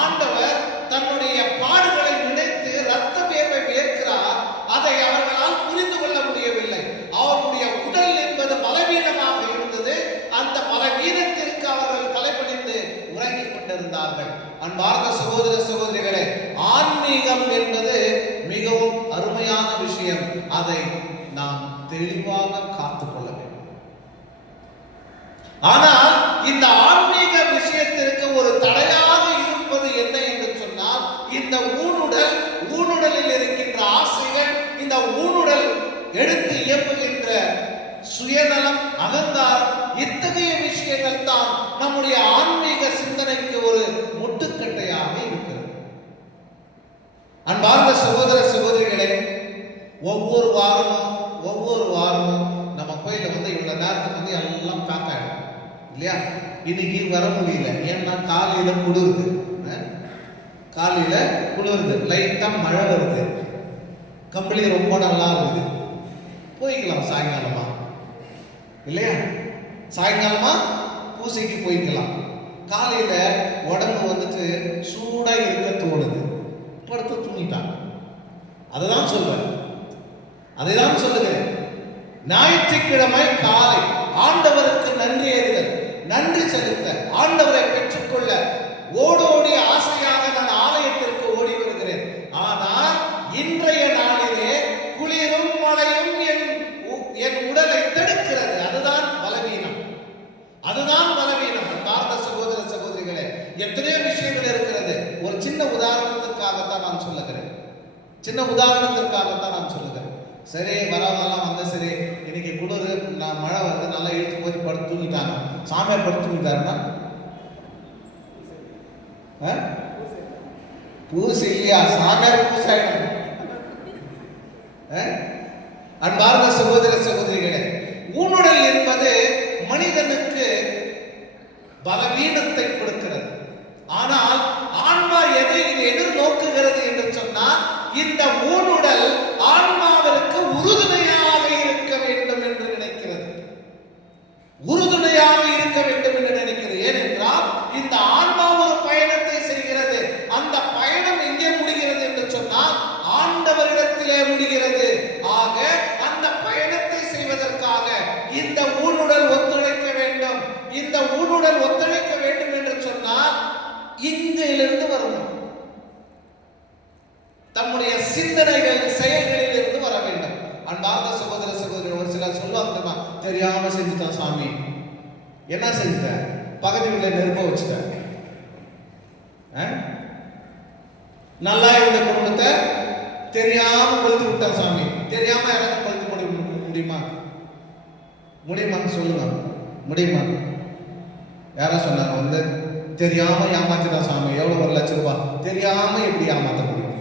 ஆண்டவர் தன்னுடைய பாடுகளை நினைத்து இரத்த வேர்வை வேர்க்கிறார். அதை அவர்களால் புரிந்து கொள்ள முடியவில்லை. அவருடைய உடல் என்பது பலவீனமாக இருந்தது. அந்த பலவீனத்திற்கு அவர்கள் தலைப்பணிந்து உறங்கிக் கொண்டிருந்தார்கள். அன்பார்ந்த சகோதர சகோதரிகளே, ஆன்மீகம் என்பது மிகவும் அருமையான விஷயம். அதை நாம் தெளிவாக காத்துக்கொள்ள வேண்டும். ஆனால் இந்த ஆன்மீக விஷயத்திற்கு ஒரு தடையாக இருப்பது என்ன என்று சொன்னால், இந்த ஊனுடலில் இருக்கின்ற ஆசைகள், இந்த ஊனுடல் எடுத்து இயம்புகின்ற சுயநலம், அகங்காரம், இத்தகைய விஷயங்கள் தான் நம்முடைய ஆன்மீக சிந்தனைக்கு ஒரு முட்டுக்கட்டையாக இருக்கிறது. அன்பார்ந்த சகோதர சகோதரிகளே, ஒவ்வொரு வாரமும் நம்ம கோயில இவ்வளவு நேரத்துக்கு எல்லாம் காக்காயிடும் இல்லையா? இன்னைக்கு வர முடியல, ஏன்னா காலையில குளிருது, லைட்டா மழை வருது, கம்பளி ரொம்ப நல்லா இருக்குது. போய்க்கலாம் சாயங்காலமா இல்லையா? சாயங்காலமா பூசைக்கு போய்க்கலாம். காலையில உடம்பு சூடா இருக்க தோணுது, படுத்து தூங்கிட்டாங்க. அதுதான் சொல்லுகிறேன். ஞாயிற்றுக்கிழமை காலை ஆண்டவருக்கு நன்றி அறிதல், நன்றி செலுத்த, ஆண்டவரை பெற்றுக்கொள்ள ஓடோடி ஆசையாக நான் ஆலயத்திற்கு ஓடி வருகிறேன். ஆனால் இன்றைய நாளிலே குளிரும் மழையும் என் உடலை தடுக்கிறது. அதுதான் பலவீனம். பார்த்த சகோதர சகோதரிகளே, எத்தனையோ விஷயங்கள் இருக்கிறது. ஒரு சின்ன உதாரணத்திற்காகத்தான் நான் சொல்லுகிறேன். சரி, வராதெல்லாம் வந்த சரி, இன்னைக்கு குளிர், மழை வருது, நல்லா இழுத்து போய் படுத்து தூங்கிட்டாங்க. சாமியார் படுத்து தூங்கிட்டாருன்னா பூசை இல்லையா? சாமியார் பூசாயிடும். அன்பார்ந்த சகோதர சகோதரிகளே, ஊனுடல் என்பது மனிதனுக்கு பலவீனத்தை கொடுக்கிறது. ஆனால் ஆன்மா எதை எதிர்நோக்குகிறது என்று சொன்னால், இந்த ஊனுடல் ஆன்மாவிற்கு உறுதுணையாக இருக்க வேண்டும் என்று நினைக்கிறது. ஏனென்றால் இந்த ஆன்மா ஒரு பயணத்தை செய்கிறது. அந்த பயணம் எங்கே முடிகிறது என்று சொன்னால் ஆண்டவரிடத்திலே முடிகிறது. ஆக அந்த பயணத்தை செய்வதற்காக இந்த ஊனுடல் ஒத்துழைக்க வேண்டும். இந்த ஊனுடல் ஒத்துழைக்க வேண்டும் என்று சொன்னால் இங்கிலிருந்து வரணும். தம்முடைய சிந்தனைகள், செயல்களில் இருந்து வர வேண்டும். அன்பார்ந்த சகோதர சகோதரி, ஒரு சிலர் சொல்லுவாங்க, தெரியாம செஞ்சுட்டான் சாமி. என்ன செஞ்சுட்ட? பக்கத்து வீட்டுல நெருப்ப வச்சுட்ட. நல்லா இருந்த குடும்பத்தை தெரியாம கொளுத்து விட்டான் சாமி. தெரியாம யாராவது கொளுத்து முடியுமா சொல்லுங்க, முடியுமா? யாரா சொன்னாங்க தெரியாம ஏமாத்திட்டா சாமி, எவ்வளவு 1 லட்சம் ரூபாய், தெரியாம எப்படி ஏமாத்த முடியும்?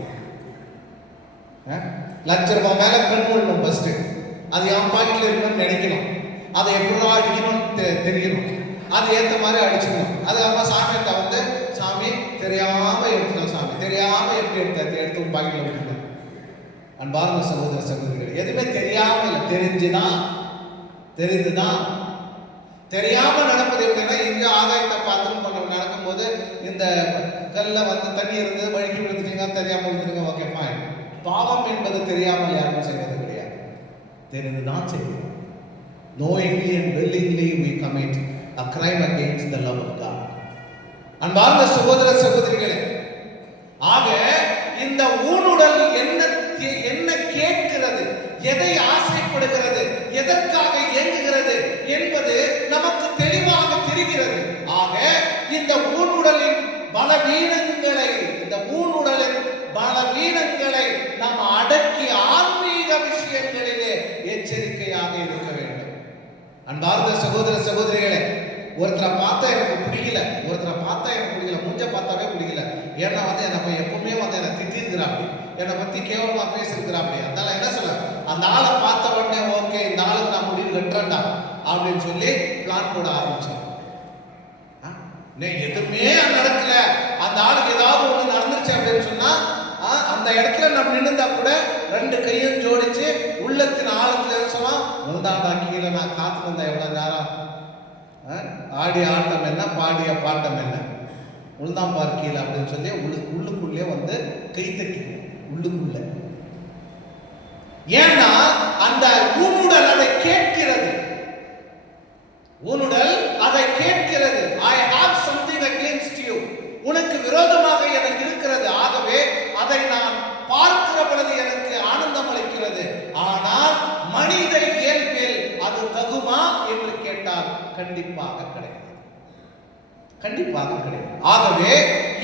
1 லட்சம் ரூபாய் மேல கண் விடணும். ஃபர்ஸ்ட் அது என் பாக்கெட்டில் இருக்கணும்னு நினைக்கணும், அதை எப்படிதான் அடிக்கணும்னு தெரியணும், அது ஏற்ற மாதிரி அடிச்சுக்கணும். அது அம்மா சாமிகிட்ட வந்து சாமி தெரியாம எடுத்துக்கணும், சாமி தெரியாம எப்படி எடுத்து உன் பாக்கெட்டில் விட்டுக்கணும். அன்பார்ந்த சகோதர சகோதரிகள், எதுவுமே தெரியாம இல்லை, தெரிந்துதான். தெரியாம நடப்பது எப்படின்னா, இங்க ஆதாயத்தை பார்த்து நடக்கும்போது இந்த கல்ல வந்து தண்ணி இருந்தது, வழுக்கி விழுந்துட்டீங்க, தெரியாம விழுந்துட்டீங்க, ஓகே ஃபைன். பாவம் என்பது தெரியாமல் யாரும் செய்வது கிடையாது, தெரிந்துதான் செய்வது. Knowingly and willingly we commit a crime against the love of God. அன்பார்ந்த சகோதர சகோதரிகளே, ஆக இந்த ஊனுடல் என்ன கேட்கிறது, எதை ஆசைப்படுகிறது, எதற்காக இயங்குகிறது என்பது நமக்கு தெளிவாக தெரிகிறது. ஆக இந்த ஊனுடலின் பலவீனங்களை நாம் அடக்கி ஆன்மீக விஷயங்களிலே எச்சரிக்கையாக இருக்க வேண்டும். அன்பார்ந்த சகோதர சகோதரிகளே, ஒருத்தரை பார்த்தா எனக்கு பிடிக்கல, மூஞ்ச பார்த்தாவே பிடிக்கல, ஏன்னா வந்து என்னை எப்பவுமே வந்து என்னை திட்டிருக்கிறாப்படி, என்னை பத்தி கேவலமா பேசிருக்கிறாப்படி, அதனால என்ன சொல்ல, அந்த ஆளை பார்த்த உடனே ஓகே இந்த ஆளுக்கு நான் முடிவு கட்டுறேன்டா அப்படின்னு சொல்லி பிளான் போட ஆரம்பிச்சேன். எதுவுமே நடக்கல, அந்த ஆளுக்கு ஏதாவது ஒண்ணு நடந்துருச்சு அப்படின்னு சொன்னா அந்த இடத்துல நம்ம நின்றுந்தா கூட 2 கையும் ஜோடிச்சு உள்ளத்தின் ஆழத்துல சொன்னா, மூந்தாண்டா கீழே நான் காத்து வந்தா எவ்வளவு நேரம், ஆடிய ஆட்டம் என்ன, பாடிய பாட்டம் என்ன, உள்தாம்பார் கீழே அப்படின்னு சொல்லி உள்ளுக்குள்ளே வந்து கை தட்டி உள்ளுக்குள்ள. ஏன்னா அந்த ஊனுடல் அதை கேட்கிறது, I have something against you, உனக்கு விரோதமாக எனக்கு இருக்கிறது, ஆகவே அதை நான் பார்க்கிற பொழுது எனக்கு ஆனந்தம் அளிக்கிறது. ஆனால் மனித இயல்பில் அது தகுமா என்று கேட்டால் கண்டிப்பாக கிடையாது. ஆகவே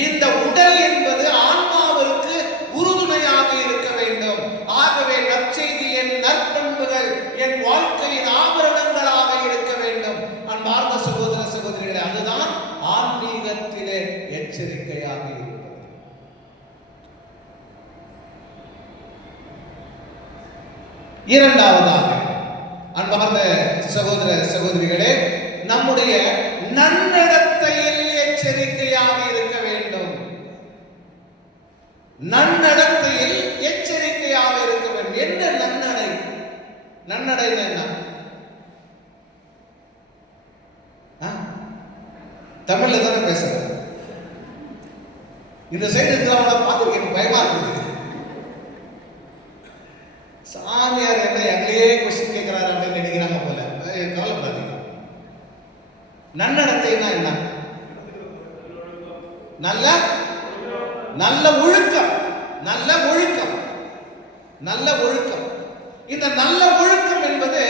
இந்த உடல் என்பது ஆன்மாவிற்கு உறுதுணையாக இருக்க வேண்டும். ஆகவே நற்செய்தியின் நற்பண்புகள் என் வாழ்க்கையின் ஆபரணங்களாக இருக்க வேண்டும். அன்பார்ந்த சகோதர சகோதரிகளே, அதுதான் ஆன்மீகத்திலே எச்சரிக்கையாக இருப்பது. இரண்டாவதாக அன்பார்ந்த சகோதர சகோதரிகளே, நம்முடைய நன்னடத்தையில் எச்சரிக்கையாக இருக்க வேண்டும். நன்னடத்தையில் எச்சரிக்கையாக இருக்க வேண்டும். என்ன நன்னடை? நன்னடை என்ன? தமிழ்ல தானே பேசுறேன். இந்த சைடு இருக்கிறவங்கள பார்த்து எனக்கு பயமா இருக்குது. சாமியார் என்ன எங்களையே கொஸ்டின் கேட்கிறாரு அப்படின்னு நினைக்கிறாங்க போல. கவலைப்படாதீங்க. நன்னடத்தைனா என்ன? நல்ல ஒழுக்கம். இந்த நல்ல ஒழுக்கம் என்பது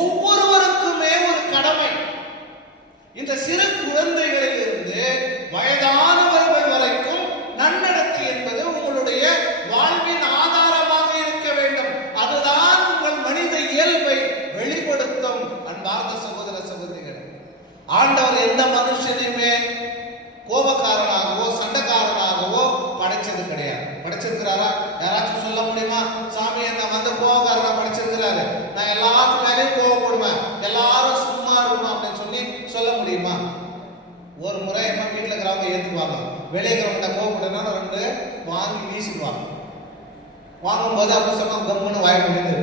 ஒவ்வொருவருக்குமே ஒரு கடமை. இந்த சிறு குழந்தைகளில் இருந்து வயதானவர்கள் வரைக்கும் நன்னடத்தை என்பது உங்களுடைய வாழ்வின் ஆதாரமாக இருக்க வேண்டும். அதுதான் உங்கள் மனித இயல்பை வெளிப்படுத்தும். அன்பார்ந்த சகோதர சகோதரிகள், ஆண்டவர் எந்த மனுஷனையுமே கோபக்காரனாகவோ சண்டைக்காரனாகவோ படைச்சது கிடையாது. படைச்சிருக்கிறாரா? யாராச்சும் சொல்ல முடியுமா? சாமி என்ன வந்து கோபக்காரனா படைச்சிருக்கிறாரு, நான் எல்லாத்து மேலேயும் கோபப்படுவேன், எல்லாரும் சும்மா இருக்கணும் அப்படின்னு சொல்லி சொல்ல முடியுமா? ஒரு முறை என்ன வீட்டில் இருக்கிறவங்க ஏற்றுக்குவாங்க, வெளியே இருக்கிறவங்க கோபப்பட்டனா 2 வாங்கி வீசிடுவாங்க. வாங்கும்போது அப்போ சொன்னா கம்முன்னு வாய முடிந்து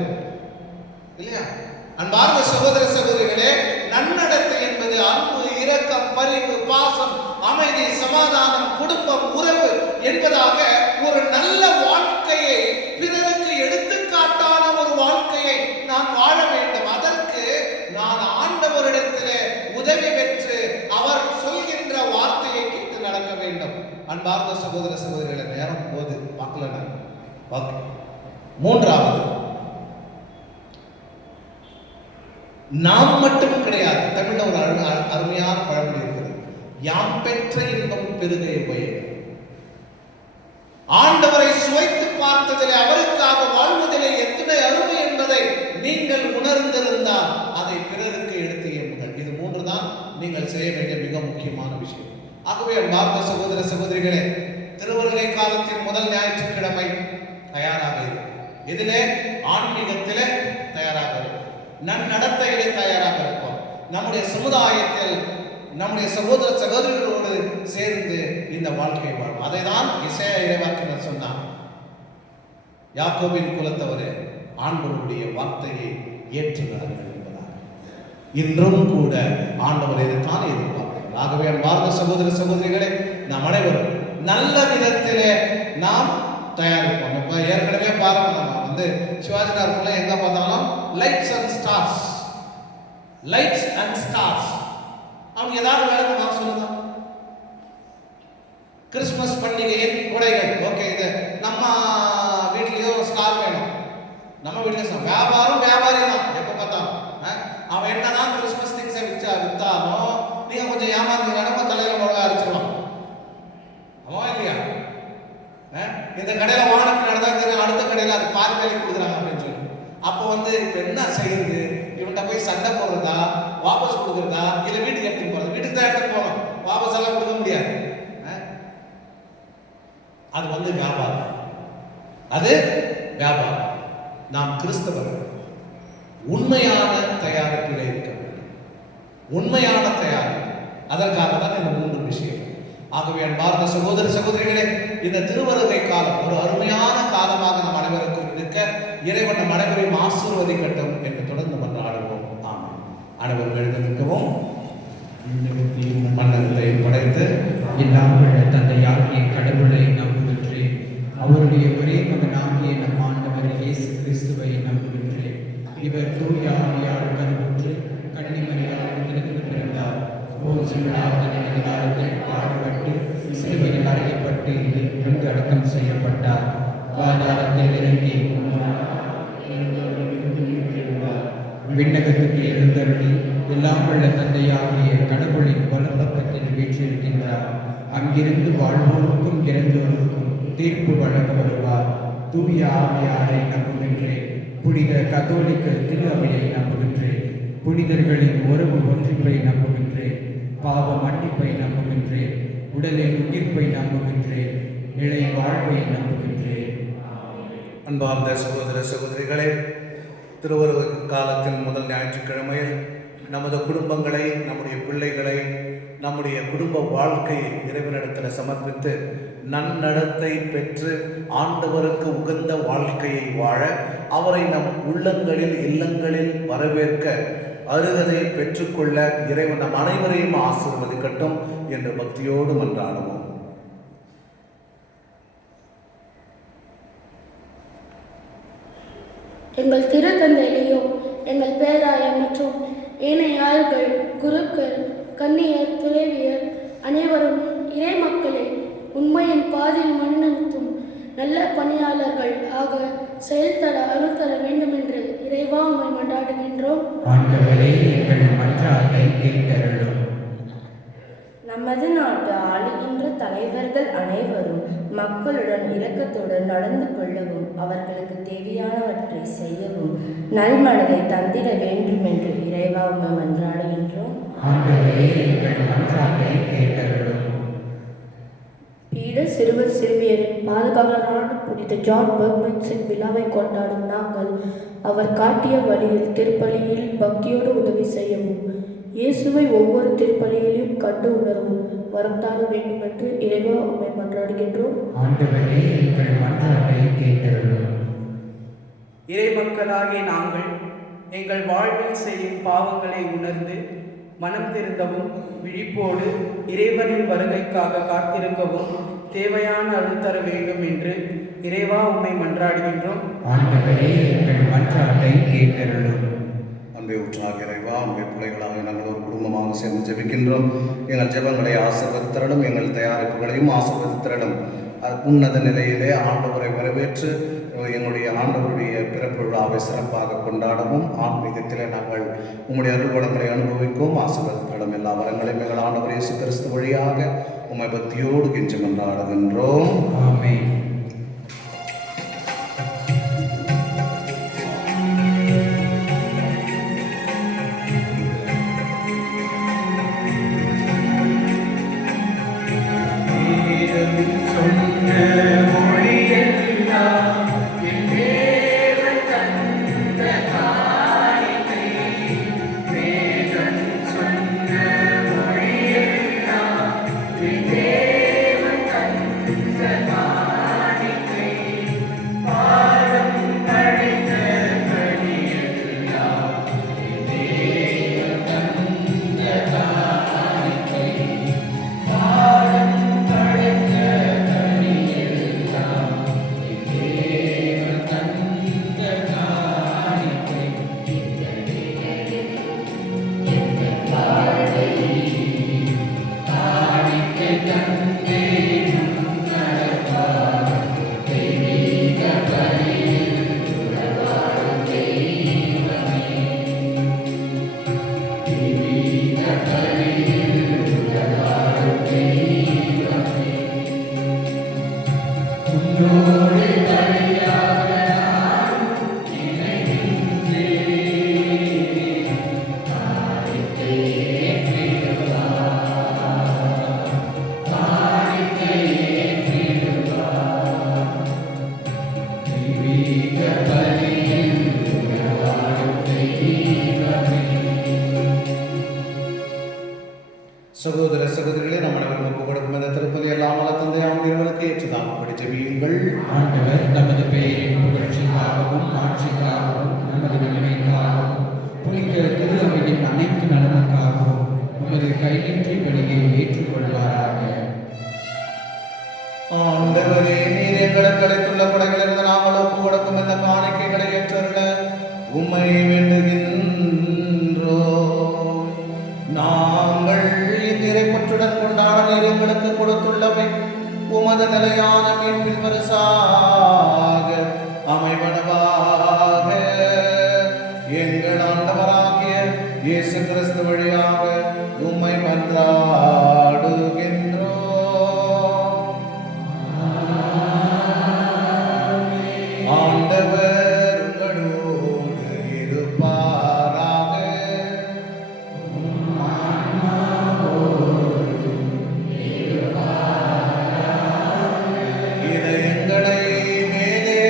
இல்லையா? அன்பார்ந்த சகோதர சகோதரிகளே, நன்னடத்தை என்பது அன்பு, இரக்கம், பரிவு, பாசம், அமைதி, சமாதானம், குடும்பம், உறவு என்பதாக ஒரு நல்ல வாழ்க்கையை, பிறருக்கு எடுத்துக்காட்டான ஒரு வாழ்க்கையை நாம் வாழ வேண்டும். அதற்கு நான் ஆண்டவரிடத்திலே உதவி பெற்று அவர் சொல்கின்ற வார்த்தையை கேட்டு நடக்க வேண்டும். அன்பார்ந்த சகோதர சகோதரிகளை, நேரம் போது பார்க்கல. மூன்றாவது, நாம் மட்டும் கிடையாது. தமிழ்ல ஒரு அருமையான பழமொழி இருக்கிறது, யாம் பெற்ற இன்பம் பெருக உபயோக. ஆண்டவரை சுவைத்து பார்த்ததிலே, அவருக்காக வாழ்வதிலே எத்தனை அருமை என்பதை நீங்கள் உணர்ந்திருந்தால் அதை பிறருக்கு எடுத்து எம்புங்கள். இது 3 தான் நீங்கள் செய்ய வேண்டிய மிக முக்கியமான விஷயம். ஆகவே அன்பார்ந்த சகோதர சகோதரிகளே, திருவருகை காலத்தின் முதல் ஞாயிற்றுக்கிழமை தயாராக இருக்கும். இதிலே ஆன்மீகத்திலே தயாராக இருக்கும், நன்னடத்தையிலே தயாராக இருக்கும். நம்முடைய சமுதாயத்தில் நம்முடைய சகோதர சகோதரிகளோடு சேர்ந்து இந்த வாழ்க்கை வாழும். அதை தான் இசையா இறைவாக்கினர் சொன்னார். யாக்கோபின் குலத்தவரே, ஆண்டவருடைய வார்த்தையை ஏற்று நடங்கள் என்பதால் இன்றும் கூட ஆண்டவர் இதைத்தான் எதிர்பார்க்கிறார். ஆகவே அன்பார்ந்த சகோதர சகோதரிகளே, நாம் அனைவரும் நல்ல விதத்திலே நாம் தயாரிப்போம். இப்போ ஏற்கனவே பாருங்க, நம்ம சிவாஜி நகருக்குள்ள எங்க பார்த்தாலும் lights and stars, lights and stars. அவங்க ஏதாவது வேலை சொல்லுங்க. கிறிஸ்துமஸ் பண்டிகையின் குடைகள், ஓகே, இது நம்ம வீட்லயும் ஸ்டார் வேணும். நம்ம வீட்லயும் வியாபாரம் வியாபாரி தான். எப்ப பார்த்தாலும் அவன் என்னதான் கிறிஸ்துமஸ் திங்ஸை வித்தாலும் நீங்க கொஞ்சம் ஏமாந்தீங்கன்னா தலையில முழங்க அடிச்சிருவான். அவன் இல்லையா? இந்த கடையில வாங்கின நடந்தா அடுத்த கடையில அது பாதி வேலை கொடுக்குறாங்க அப்படின்னு சொல்லி, அப்போ இப்ப என்ன செய்யுது? இவன்கிட்ட போய் சண்டை போடுறதா, வாபஸ் கொடுக்குறதா, இல்ல வீட்டுக்கு எடுத்துட்டு போறது? வீட்டுக்கு தான் எடுத்துட்டு போகணும், வாபஸ் எல்லாம் கொடுக்க முடியாது. அது வியாபாரம், அது வியாபாரம். நாம் கிறிஸ்தவர்கள் உண்மையான தயாரிப்பில் இருக்க வேண்டும், உண்மையான தயாரிப்பு. அதற்காக தான் இந்த 3 விஷயம். ஆகவே அன்பார்ந்த சகோதர சகோதரிகளே, இந்த திருவருகை காலம் ஒரு அருமையான காலமாக நம் அனைவருக்கும் இருக்க இறைவன் நம் அனைவரையும் ஆசீர்வதிக்கட்டும் என்று தொடர்ந்து மன்றாடுவோம். ஆமாம். அனைவரும் எழுந்து நிற்கவும். மன்னத்தை படைத்து எல்லாம் தந்தையாகிய கடவுளை நம்புகின்றேன். அவருடைய ஒரே மகனாகிய நம் ஆண்டவர் இயேசு கிறிஸ்துவை நம்புகின்றேன். இவர் தூய ஆவியால் கருவுற்று கன்னிமரியால் பிறந்தார். பாடுபட்டு சிலுவையில் அறையப்பட்டு இருந்து அடக்கம் செய்யப்பட்டார். பாதாளத்தில் இறங்கி விண்ணகத்துக்கு எழுந்தருளி எல்லாம் உள்ள தந்தையாகிய கடவுளின் வலப்பக்கத்தில் வீற்றிருக்கின்றார். அங்கிருந்து வாழ்வோருக்கும் இறந்தோருக்கும் தீர்ப்பு வழங்க வருவார். தூய ஆவியாரை நம்புகின்றேன். புனித கத்தோலிக்க திரு அவையை நம்புகின்றேன். புனிதர்களின் உறவு ஒன்றிப்பை நம்புகின்றேன். பாவ மன்னிப்பை நம்புகின்றேன். உடலின் உயிர்ப்பை நம்புகின்றேன். நிலை வாழ்வை நம்புகின்றேன். அன்பார்ந்த சகோதர சகோதரிகளே, திருவருகை காலத்தின் முதல் ஞாயிற்றுக்கிழமையில் நமது குடும்பங்களை, நம்முடைய பிள்ளைகளை, நம்முடைய குடும்ப வாழ்க்கையை இறைவனிடத்தில் சமர்ப்பித்து நன்னடத்தை பெற்று ஆண்டவருக்கு உகந்த வாழ்க்கையை வாழ அவரை நம் உள்ளங்களில் இல்லங்களில் வரவேற்க அருகதை பெற்றுக்கொள்ள இறைவன் நம் அனைவரையும் ஆசீர்வதிக்கட்டும் என்று பக்தியோடு மன்றாடுவோம். எங்கள் திருத்தந்தை லியோ, எங்கள் பேராயர் மற்றும் ஏனையார்கள், குருக்கள், கன்னியர், துறவியர் அனைவரும் இறை மக்களை உண்மையின் பாதையில் முன்னிறுத்தும் நல்ல பணியாளர்கள் ஆக செயல்தர அருள் தர வேண்டும் என்று இறைவா உம்மை மன்றாடுகின்றோம். நமது நாட்டு ஆளுகின்ற தலைவர்கள் அனைவரும் மக்களுடன் இரக்கத்துடன் நடந்து கொள்ளவும் அவர்களுக்கு தேவையானவற்றை செய்யவும் நல்மனதை தந்திட வேண்டும் என்று இறைவா உம்மை மன்றாடுகின்றோம். பீட சிறுவர் சிறுமியரின் பாதுகாவலரான புனித ஜான் பெர்க்மன்ஸின் விழாவை கொண்டாடும் நாங்கள் அவர் காட்டிய வழியில் திருப்பலியில் பக்தியோடு உதவி செய்யவும் இயேசுவை ஒவ்வொரு திருப்பலியிலும் கண்டு உணரவும் வரம் தர வேண்டும் என்று இறைவா உம்மை மன்றாடுகின்றோம். இறை மக்களாகிய நாங்கள் எங்கள் வாழ்வில் செய்யும் பாவங்களை உணர்ந்து மனம் திருந்தவும் விழிப்போடு இறைவனின் வருகைக்காக காத்திருக்கவும் தேவையான அருள் தர வேண்டும் என்று இறைவா உம்மை மன்றாடுகின்றோம். அன்பை ஊற்றாக இறைவா, உங்கள் பிள்ளைகளாக நாங்கள் ஒரு குடும்பமாக சேர்ந்து ஜெபிக்கின்றோம். எங்கள் ஜெபங்களை ஆசீர்வதித்தரணும், எங்கள் தயாரிப்புகளையும் ஆசீர்வதித்தரணும். உன்னத நிலையிலே ஆண்டவரை வரவேற்று எங்களுடைய ஆண்டவருடைய பிறப்பு விழாவை சிறப்பாக கொண்டாடவும் ஆன்மீகத்திலே நாங்கள் உங்களுடைய அருள்வளங்களை அனுபவிக்கவும் ஆசீர்வதித்தரணும். எல்லா வரங்களையும் எங்கள் ஆண்டவர் இயேசு கிறிஸ்து வழியாக உம்மை பக்தியோடு கெஞ்சி கொண்டாடுகின்றோம். ஆமென். சொன்ன மொழியெல்லாம் என் சகோதர சகோதரிகளே, நம்ம அனைவரும் ஒப்புக் கொடுக்கும் இந்த திருப்பதி எல்லாம் வல்ல தந்தையாம் இறைவனுக்கு ஏற்றதாகும்படி ஜெபியுங்கள். ஆண்டவர் தமது பெயரின் புகழ்ச்சிக்காகவும் ஆட்சிக்காகவும் நமது நன்மைக்காகவும் புனித திரு அவையின் அனைத்து நலனுக்காகவும் உமது கையின்றி வழியை ஏற்றுக்கொள்வாராக. ஆண்டவரே, நீர் எங்களுக்கு அளித்துள்ள கொடைகளிலிருந்து நாங்கள் ஒப்புக் கொடுக்கும் இந்த காணிக்கைகளை ஏற்றருள உம்மை வேண்டுகின்றோம். நாங்கள் இறைப்பற்றுடன் கொண்டாட நீர் எங்களுக்கு கொடுத்துள்ளவை உமது நிலையான மீட்பின் பரிசாக அமைவனவாக. எங்கள் ஆண்டவராகிய இயேசு கிறிஸ்து வழியாக உம்மை மன்றாடுகின்றோம். ஆண்டவர் உங்களோடு இருப்பாராக. இதயங்களை மேலே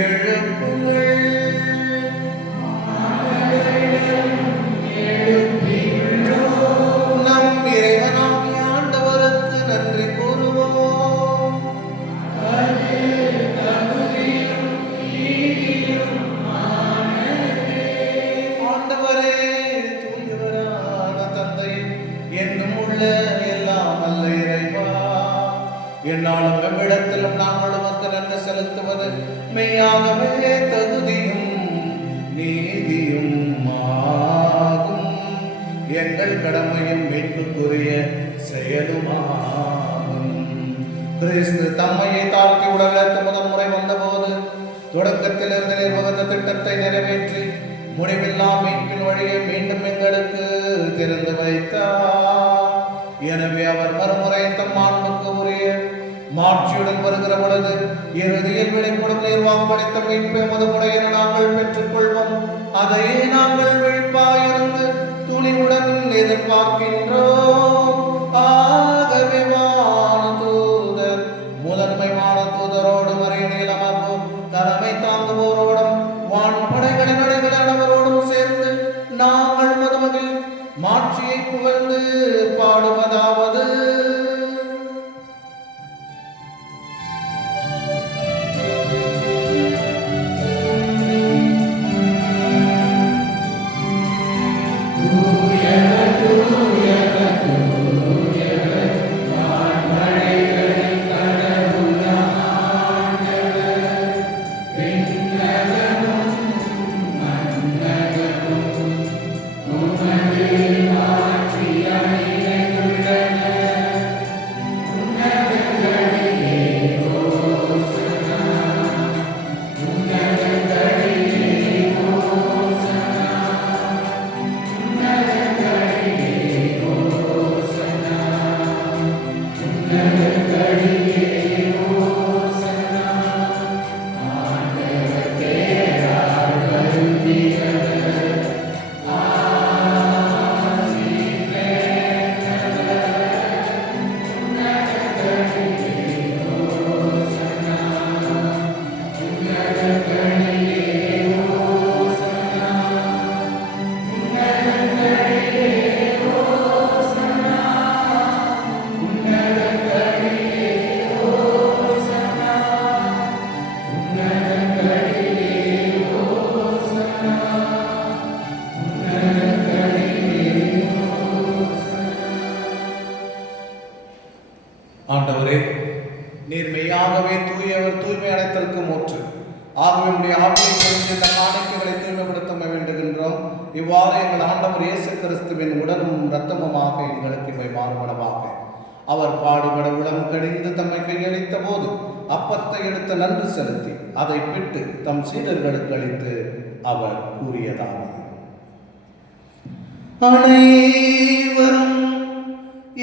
எழுப்புங்கள். நம் இறைவனாகிய ஆண்டவருக்கு நன்றி கூறுவோம். ஆண்டவரே, தூயவரான தந்தை, என்னும் உள்ள எல்லாம் அல்ல இறைவா, என்னாலும் எவ்விடத்திலும் நாங்கள் உமக்கு நன்றி செலுத்துவது மெய்யாகவே தகுதியும் நீதியும் ஆகும். எங்கள் கடமையும் மீட்புக்குரிய செயலுமாகும். கிறிஸ்து தம்மையை தாழ்த்தி உலகத்து முதல் முறை வந்தபோது தொடக்கத்திலிருந்து நிர்வகித்த திட்டத்தை நிறைவேற்றி முடிவில்லா மீட்பின் வழியை மீண்டும் எங்களுக்கு திறந்து வைத்தார். எனவே அவர் மறுமுறை தம் மாண்புக்கு உரிய மாட்சியுடன் வருகிற பொழுது இறுதியில் வெளிப்படும் நீர்வாக்களித்த மீட்பை முதுமுறை என நாங்கள் பெற்றுக்கொள்வோம். அதையே நாங்கள் விழிப்பாயிருந்து துணிவுடன் எதிர்பார்க்கின்றோம். ஆகவே வானதூதர் முதன்மை வானதூதரோடு மறையணியில் அமர்வோம் தலைமை தாங்குவோரோடும் வான்படைகளின் அனைவரோடும் சேர்ந்து நாங்கள் மதுமகில் மாட்சியை புகழ்ந்து பாடுவதாவது: ஆண்டவரே, நீர் மெய்யாகவே தூயவர், தூய்மை அனைத்திற்கும் ஊற்று. ஆகவே உடைய ஆவியை பொறுத்து இந்த காணிக்கைகளை தூய்மைப்படுத்த வேண்டுகின்றோம். இவ்வாறு எங்கள் ஆண்டவர் இயேசு கிறிஸ்துவின் உடலும் இரத்தமுமாக எங்களுக்கு இவை மாறுபடவாக. அவர் பாடுபட உளம் கடிந்து தம்மை கையளித்த போது அப்பத்தை எடுத்து நன்றி செலுத்தி அதை பிட்டு தம் சீடர்களுக்கு அளித்து அவர் கூறியதாவது: அனைவரும்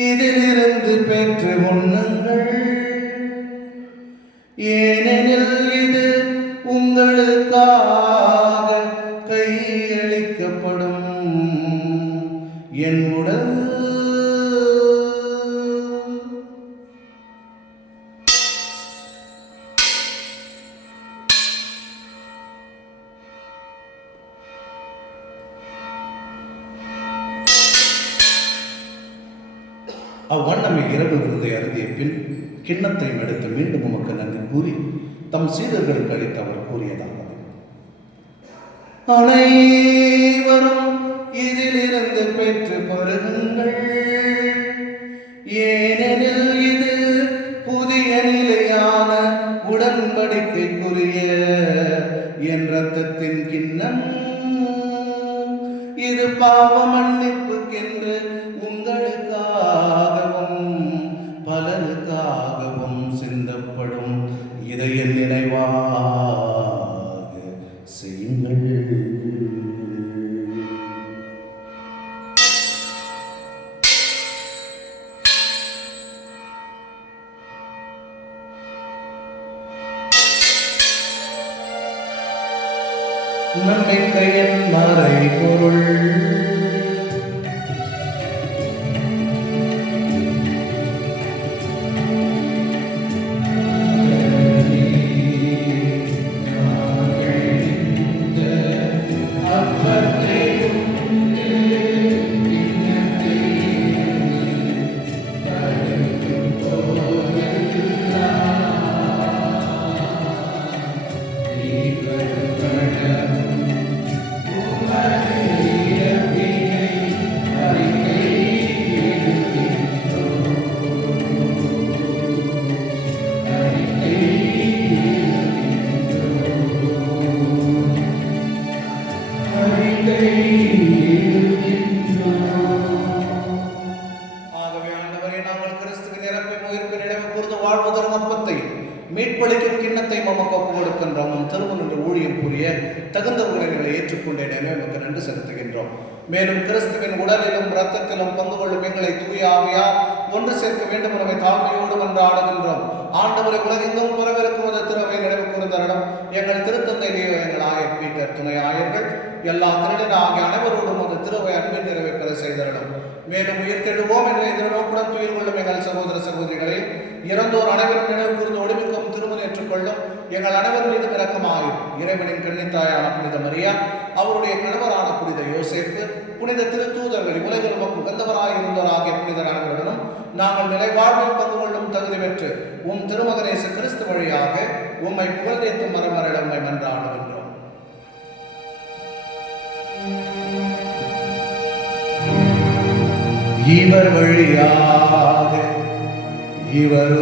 இதிலிருந்து பெற்று உண்ணுங்கள், ஏனெனில் இது உங்களுக்காக கையளிக்கப்படும் என் உடல். அவ்வண்ணமே இரவு விருந்தை அருந்திய பின் கிண்ணத்தை எடுத்து மீண்டும் உமக்கு நன்றி கூறி தம் சீடர்களுக்கு அளித்து அவர் கூறியதாவது: அனைவரும் இதிலிருந்து பெற்று பருகுங்கள், ஏனெனில் இது புதிய நிலையான உடன்படிக்கைக்குரிய என் இரத்தத்தின் கிண்ணம். இது பாவ மன்னிப்புக்கென்று உங்களுக்காகவும் பலனுக்காகவும் சிந்தப்படும். இதை என் நினைவாக செய்யுங்கள். நம்பிக்கையின் மறைபொருள். மீட்பளிக்கும் கிண்ணத்தை மமக்கு ஒப்பு கொடுக்கின்றோம். திருமண ஊழியம் புரிய தகுந்தவர்களை நிலை ஏற்றுக்கொண்டேன். நமக்கு நன்றி செலுத்துகின்றோம். மேலும் கிறிஸ்துவின் உடலிலும் இரத்தத்திலும் பங்கு கொள்ளும் எங்களை தூய ஆவியார் ஒன்று சேர்க்க வேண்டும் என தாழ்மையோடு மன்றாடுகின்றோம். ஆண்டவரை உலகெங்கும் பரவிருக்கும் திருவை நினைவு கூர்ந்தரிடம் எங்கள் திருத்தந்தை லியோ, எங்கள் ஆயர் பீட்டர், துணை ஆயர்கள், எல்லா திருடன் ஆகிய அனைவரோடும் அந்த திருவை அன்பின் நிறைவேற்ற செய்தரிடம். மேலும் உயிர்த்தெழுவோம் என்ற எதிர்நோக்குடன் துயில் கொள்ளும் எங்கள் சகோதர சகோதரிகளை இறந்தோர் அனைவரும் நினைவு கூர்ந்து ஒளிமிக்கும் திருமணம் ஏற்றுக்கொள்ளும் எங்கள் அனைவர் மீது இரக்கமாயும் இறைவனின் கன்னித்தாயான புனித மரியா, அவருடைய கணவரான புனித யோசேப்பு, புனித திருத்தூதர்கள், உலகில் உமக்கு உகந்தவராய் இருந்தோர் ஆகிய புனிதர் அனைவருடனும் நாங்கள் நிலைவாழ்வில் பங்கு கொள்ளும் தகுதி பெற்று உம் திருமகனேசு கிறிஸ்து வழியாக உம்மை புகழ்ந்தேத்தும் மரமரிடம் உம்மை மன்றாடுகின்றோம். இவர் வழியாக இவர்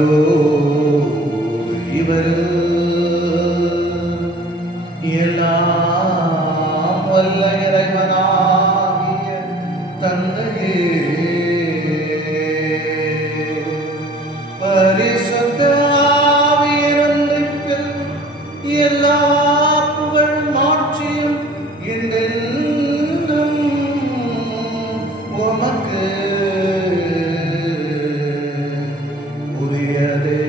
எல்லாம் வல்ல இறைவனாகிய தந்தையே, பரிசுத்த ஆவியின் ஒன்றிப்பில் எல்லா புகழும் ஆட்சியும் என்றென்றும் உமக்கு உரியதே.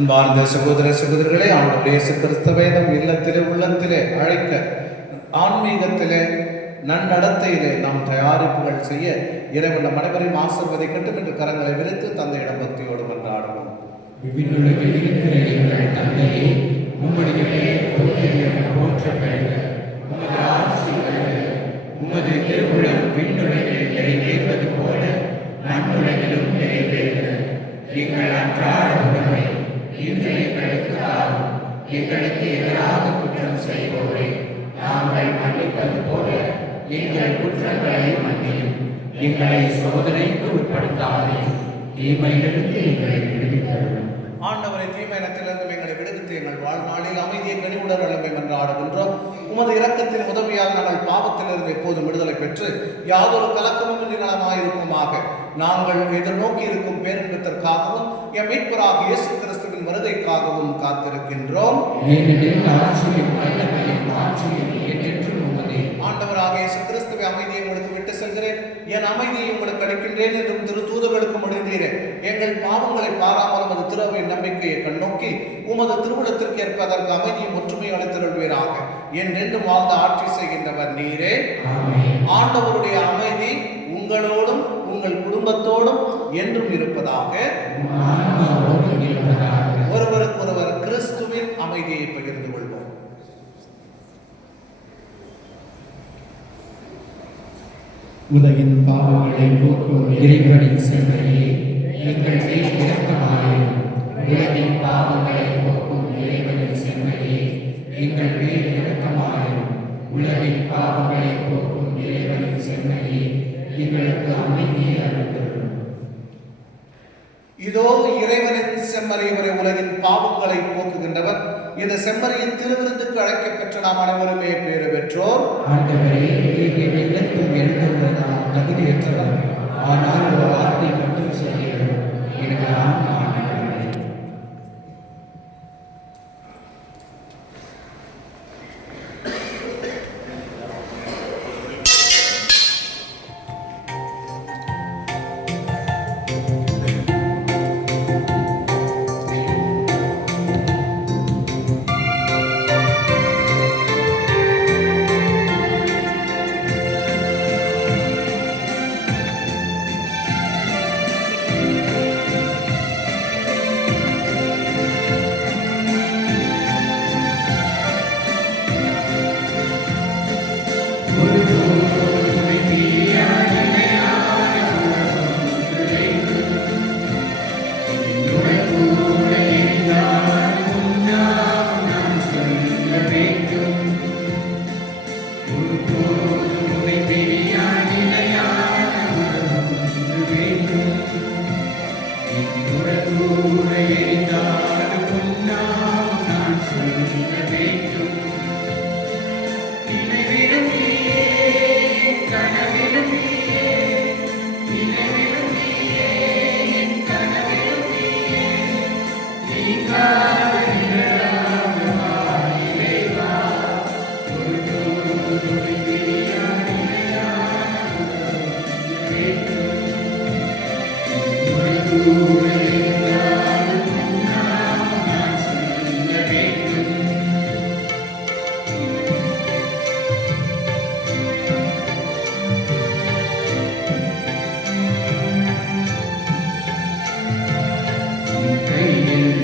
அன்பார்ந்த சகோதர சகோதரிகளே, அவருடைய கிறிஸ்துவை நம் இல்லத்திலே உள்ளத்திலே அழைக்க ஆன்மீகத்திலே நன்னடத்தையிலே நாம் தயாரிப்புகள் செய்ய இறைவன் நம் அனைவரையும் ஆசீர்வதிக்கட்டும் என்று கரங்களை விரித்து தந்தையிடம் பக்தியோடு கொண்டாடுவோம். விண்ணுலகில் இருக்கிற எங்கள் தந்தையே, உம்முடைய பெயர் போற்ற பெறுக. உமது ஆட்சி வருக. உமது திருவுளம் விண்ணுலகில் நிறைவேறுவது போல மண்ணுலகிலும் நிறைவேறுக. எங்கள் அன்றாட உணவை இன்று எங்களுக்கு தாரும். எங்களுக்கு எதிராக குற்றம் செய்வோரை நாங்கள் மன்னிப்பது போல எங்கள் குற்றங்களை மன்னியும். எங்களை சோதனைக்கு உட்படுத்தாதீர், தீமையிலிருந்து எங்களை விடுவித்தருளும். ஆண்டவரை தீமையினத்திலிருந்து எங்களை விடுவித்து எங்கள் வாழ்நாளில் அமைதியை கனிவுடன் வழங்கை மன்றாடுகின்றோம். உமது இரக்கத்தின் உதவியால் நாங்கள் பாவத்திலிருந்து எப்போதும் விடுதலை பெற்று யாதொரு கலக்கமும் நலமாயிருக்குமாக. நாங்கள் எதிர்நோக்கி இருக்கும் பேரின்பத்திற்காகவும் எம் மீட்பராக இயேசு கிறிஸ்துவின் வருகைக்காகவும் காத்திருக்கின்றோம். ஆண்டவராக இயேசு கிறிஸ்துவை அமைதியை உங்களுக்கு விட்டு செல்கிறேன், என் அமைதியை உங்களுக்கு அளிக்கின்றேன் என்றும் திரு தூதர்களுக்கு முடிந்தீரே. எங்கள் எங்கள் பாவங்களை பாராமல் உமது திருவையின் நம்பிக்கையை கண்ணோக்கி உமது திருவுளத்திற்கு ஏற்பதற்கு அமைதியும் ஒற்றுமை அளித்திருள்வீராக. என்றென்றும் வாழ்ந்து ஆட்சி செய்கின்றவர் நீரே. ஆண்டவருடைய அமைதி உங்களோடும் உங்கள் குடும்பத்தோடும் என்றும் இருப்பதாக. ஒருவருக்கொருவர் கிறிஸ்துவின் அமைதியை பகிர்ந்து கொள்வோம். உலகின் பாவங்களை போக்கும் இறைவனின் செம்மறியே, எங்கள் மேல் இரக்கமாயிரும். உலகின் பாவங்களை போக்கும் இறைவனின் செம்மறியே, எங்கள் மேல் இரக்கமாயிரும். உலகின் பாவங்களை போக்கும் இறைவனின் செம்மறியே, எங்களுக்கு அமைதியை அளித்தருளும். இதோ இறைவனின் செம்மறி, இவரை உலகின் பாவங்களை போக்குகின்றவர். இந்த செம்மறியின் திருவிருந்துக்கு அழைக்கப்பெற்ற நாம் அனைவருமே பேறு பெற்றோர். ஆண்டவரே, நீர் இல்லத்தில் எழுந்துள்ள நான் தகுதியற்றவர். ஆனால் ஒரு வார்த்தை மட்டும் சொல்கிறேன், எனக்கு ஆன்மா ஆண்டவரே. Amen.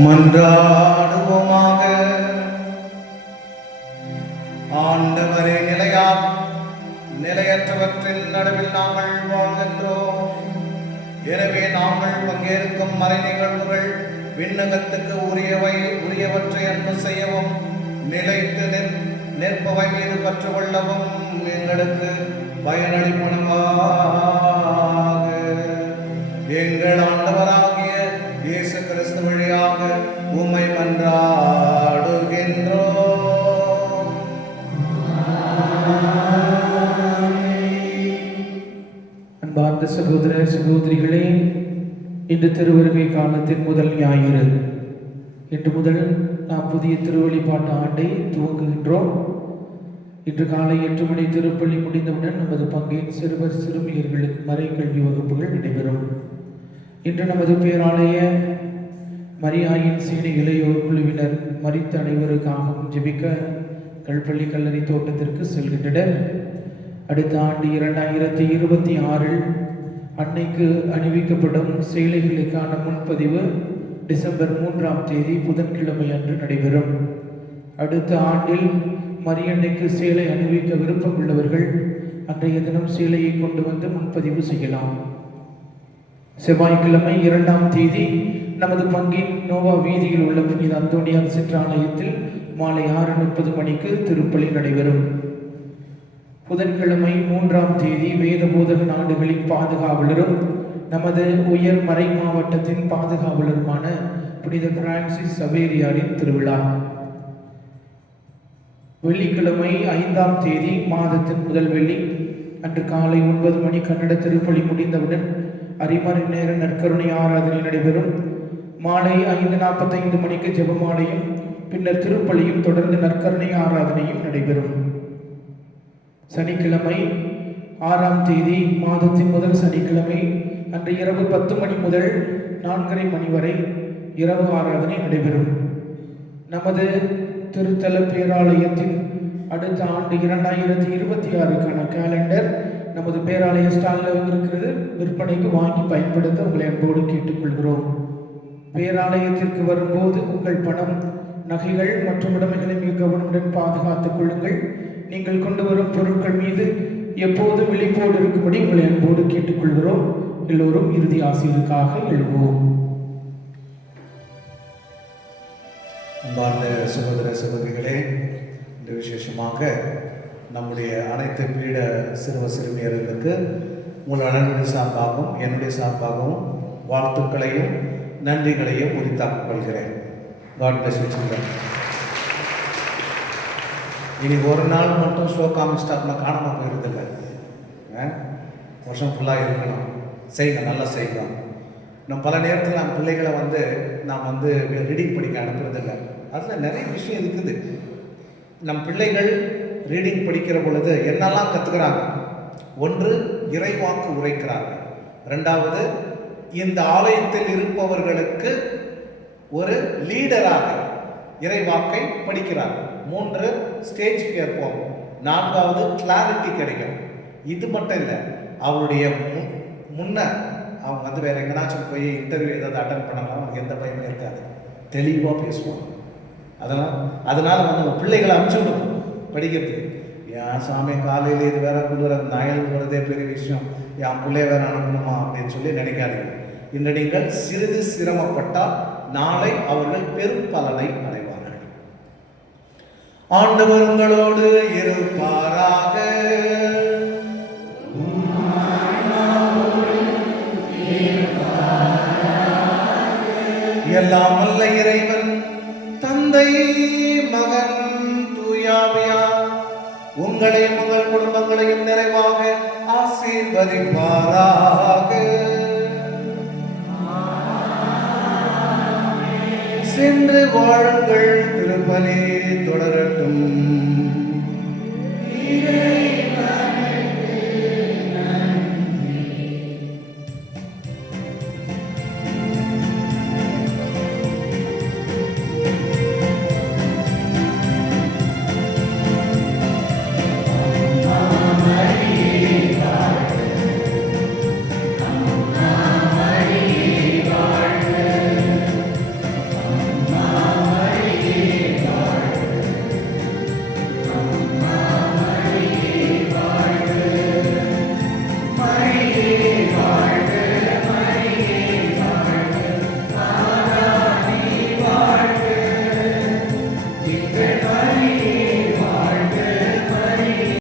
மன்றாடுவோமாக. ஆண்டவரே, நிலையற்றவற்றின் நடுவில் நாங்கள் வாழ்கின்றோம். எனவே நாங்கள் பங்கேற்கும் மறை நிகழ்வுகள் விண்ணகத்துக்கு உரியவற்றை அன்பு செய்யவும், நிலைத்து நிற்பவை மீது பற்று கொள்ளவும் எங்களுக்கு பயனளிப்பனவாக. எங்கள் ஆண்டவராகிய இயேசு கிறிஸ்து வழியாக உம்மை மன்றாடுகின்றோம். அன்பார்ந்த சகோதர சகோதரிகளே, இன்று திருவருகை காலத்தின் முதல் ஞாயிறு. இன்று முதல் நாம் புதிய திருவழிபாட்டு ஆண்டை துவங்குகின்றோம். இன்று காலை 8 மணி திருப்பள்ளி முடிந்தவுடன் நமது பங்கின் சிறுவர் சிறுமியர்களுக்கு மறை கல்வி வகுப்புகள் நடைபெறும். இன்று நமது பேராலய மரியாயின் சீனி இளையோர் குழுவினர் மரித்த அனைவருக்காகவும் ஜெபிக்க கல்பள்ளி கல்லறை தோட்டத்திற்கு செல்கின்றனர். அடுத்த ஆண்டு 2026 அன்னைக்கு அணிவிக்கப்படும் சேலைகளுக்கான முன்பதிவு டிசம்பர் 3ஆம் தேதி புதன்கிழமை அன்று நடைபெறும். அடுத்த ஆண்டில் மரியன்னைக்கு சேலை அணிவிக்க விருப்பம் உள்ளவர்கள் அன்றைய தினம் சேலையை கொண்டு வந்து முன்பதிவு செய்யலாம். செவ்வாய்க்கிழமை 2ஆம் தேதி நமது பங்கின் நோவா வீதியில் உள்ள புனித அந்தோணியார் சிற்றாலயத்தில் மாலை 6:30 மணிக்கு திருப்பலி நடைபெறும். புதன்கிழமை 3ஆம் தேதி வேத போதக நாடுகளின் பாதுகாவலரும் நமது உயர் மறை மாவட்டத்தின் பாதுகாவலருமான புனித பிரான்சிஸ் சவேரியாரின் திருவிழா. வெள்ளிக்கிழமை 5ஆம் தேதி மாதத்தின் முதல் வெள்ளி அன்று காலை 9 மணி கன்னட திருப்பலி முடிந்தவுடன் அரைமணி நேர நற்கருணை ஆராதனை நடைபெறும். மாலை 5:45 மணிக்கு ஜெபமாலையும் பின்னர் திருப்பலியும் தொடர்ந்து நற்கருணை ஆராதனையும் நடைபெறும். சனிக்கிழமை 6ஆம் தேதி மாதத்தின் முதல் சனிக்கிழமை அன்று இரவு 10 மணி முதல் 4:30 மணி வரை இரவு ஆராதனை நடைபெறும். நமது திருத்தல பேராலயத்தின் அடுத்த ஆண்டு 2026க்கான கேலண்டர் நமது பேராலய ஸ்டாலில் இருக்கிறது. விற்பனைக்கு வாங்கி பயன்படுத்த உங்களை அன்போடு கேட்டுக்கொள்கிறோம். பேராலயத்திற்கு வரும்போது உங்கள் பணம், நகைகள் மற்றும் உடைமைகளை மிக கவனமுடன் பாதுகாத்துக் கொள்ளுங்கள். நீங்கள் கொண்டு வரும் பொருட்கள் மீது எப்போதும் விழிப்போடு இருக்கும்படி உங்களை அன்போடு கேட்டுக்கொள்கிறோம். எல்லோரும் இறுதி ஆசிரியருக்காக எழுவோம். அன்பார்ந்த சகோதர சகோதரிகளே, இந்த விசேஷமாக நம்முடைய அனைத்து பீட சிறுவ சிறுமியர்களுக்கு உங்கள் அனைவருடைய சார்பாகவும் என்னுடைய சார்பாகவும் வாழ்த்துக்களையும் நன்றிகளையும் உரித்தாக்கிக் கொள்கிறேன். God bless you children. இனி ஒரு நாள் மட்டும் ஷோ காமிச்சிட்டாருன்னா காணாமல் போயிருதில்லை. வருஷம் ஃபுல்லாக இருக்கணும். செய்யுங்க, நல்லா செய்யணும். நம்ம பல நேரத்தில் நம்ம பிள்ளைகளை நாம் ரீடிங் படிக்க அனுப்புறதில்லை. அதில் நிறைய விஷயம் இருக்குது. நம் பிள்ளைகள் ரீடிங் படிக்கிற பொழுது என்னெல்லாம் கற்றுக்கிறாங்க? ஒன்று, இறைவாக்கு உரைக்கிறாங்க. ரெண்டாவது, இந்த ஆலயத்தில் இருப்பவர்களுக்கு ஒரு லீடராக இறைவாக்கை படிக்கிறாங்க. 3, ஸ்டேஜ் ஃபியர் போகும். 4வது, கிளாரிட்டி கிடைக்கும். இது மட்டும் இல்லை, அவருடைய முன்ன அவங்க வேறு எங்கேனாச்சும் போய் இன்டர்வியூ ஏதாவது அட்டன் பண்ணலாம், அவங்களுக்கு எந்த பயமும் இருக்காது, தெளிவாக பேசுவாங்க. அதனால் நம்ம பிள்ளைகளை அனுப்பிச்சுடணும் படிக்கிறதுக்கு. என் சாமி காலையில் இது வேற கொண்டு வர நாயல் வரதே பெரிய விஷயம், என் பிள்ளைய வேற அனுப்பணுமா அப்படின்னு சொல்லி நினைக்காதீங்க. இன்று நீங்கள் சிறிது சிரமப்பட்டால் நாளை அவர்கள் பெரும் பலனை அடைவார்கள். ஆண்டவர் உங்களோடு இருப்பாராக. எல்லாம் வல்ல இறைவன் தந்தை, மகன், தூயாவியார் உங்களையும் உங்கள் குடும்பங்களையும் நிறைவாக ஆசீர்வதிப்பாராக. சென்று வாழுங்கள். திருப்பலி தொடரட்டும்.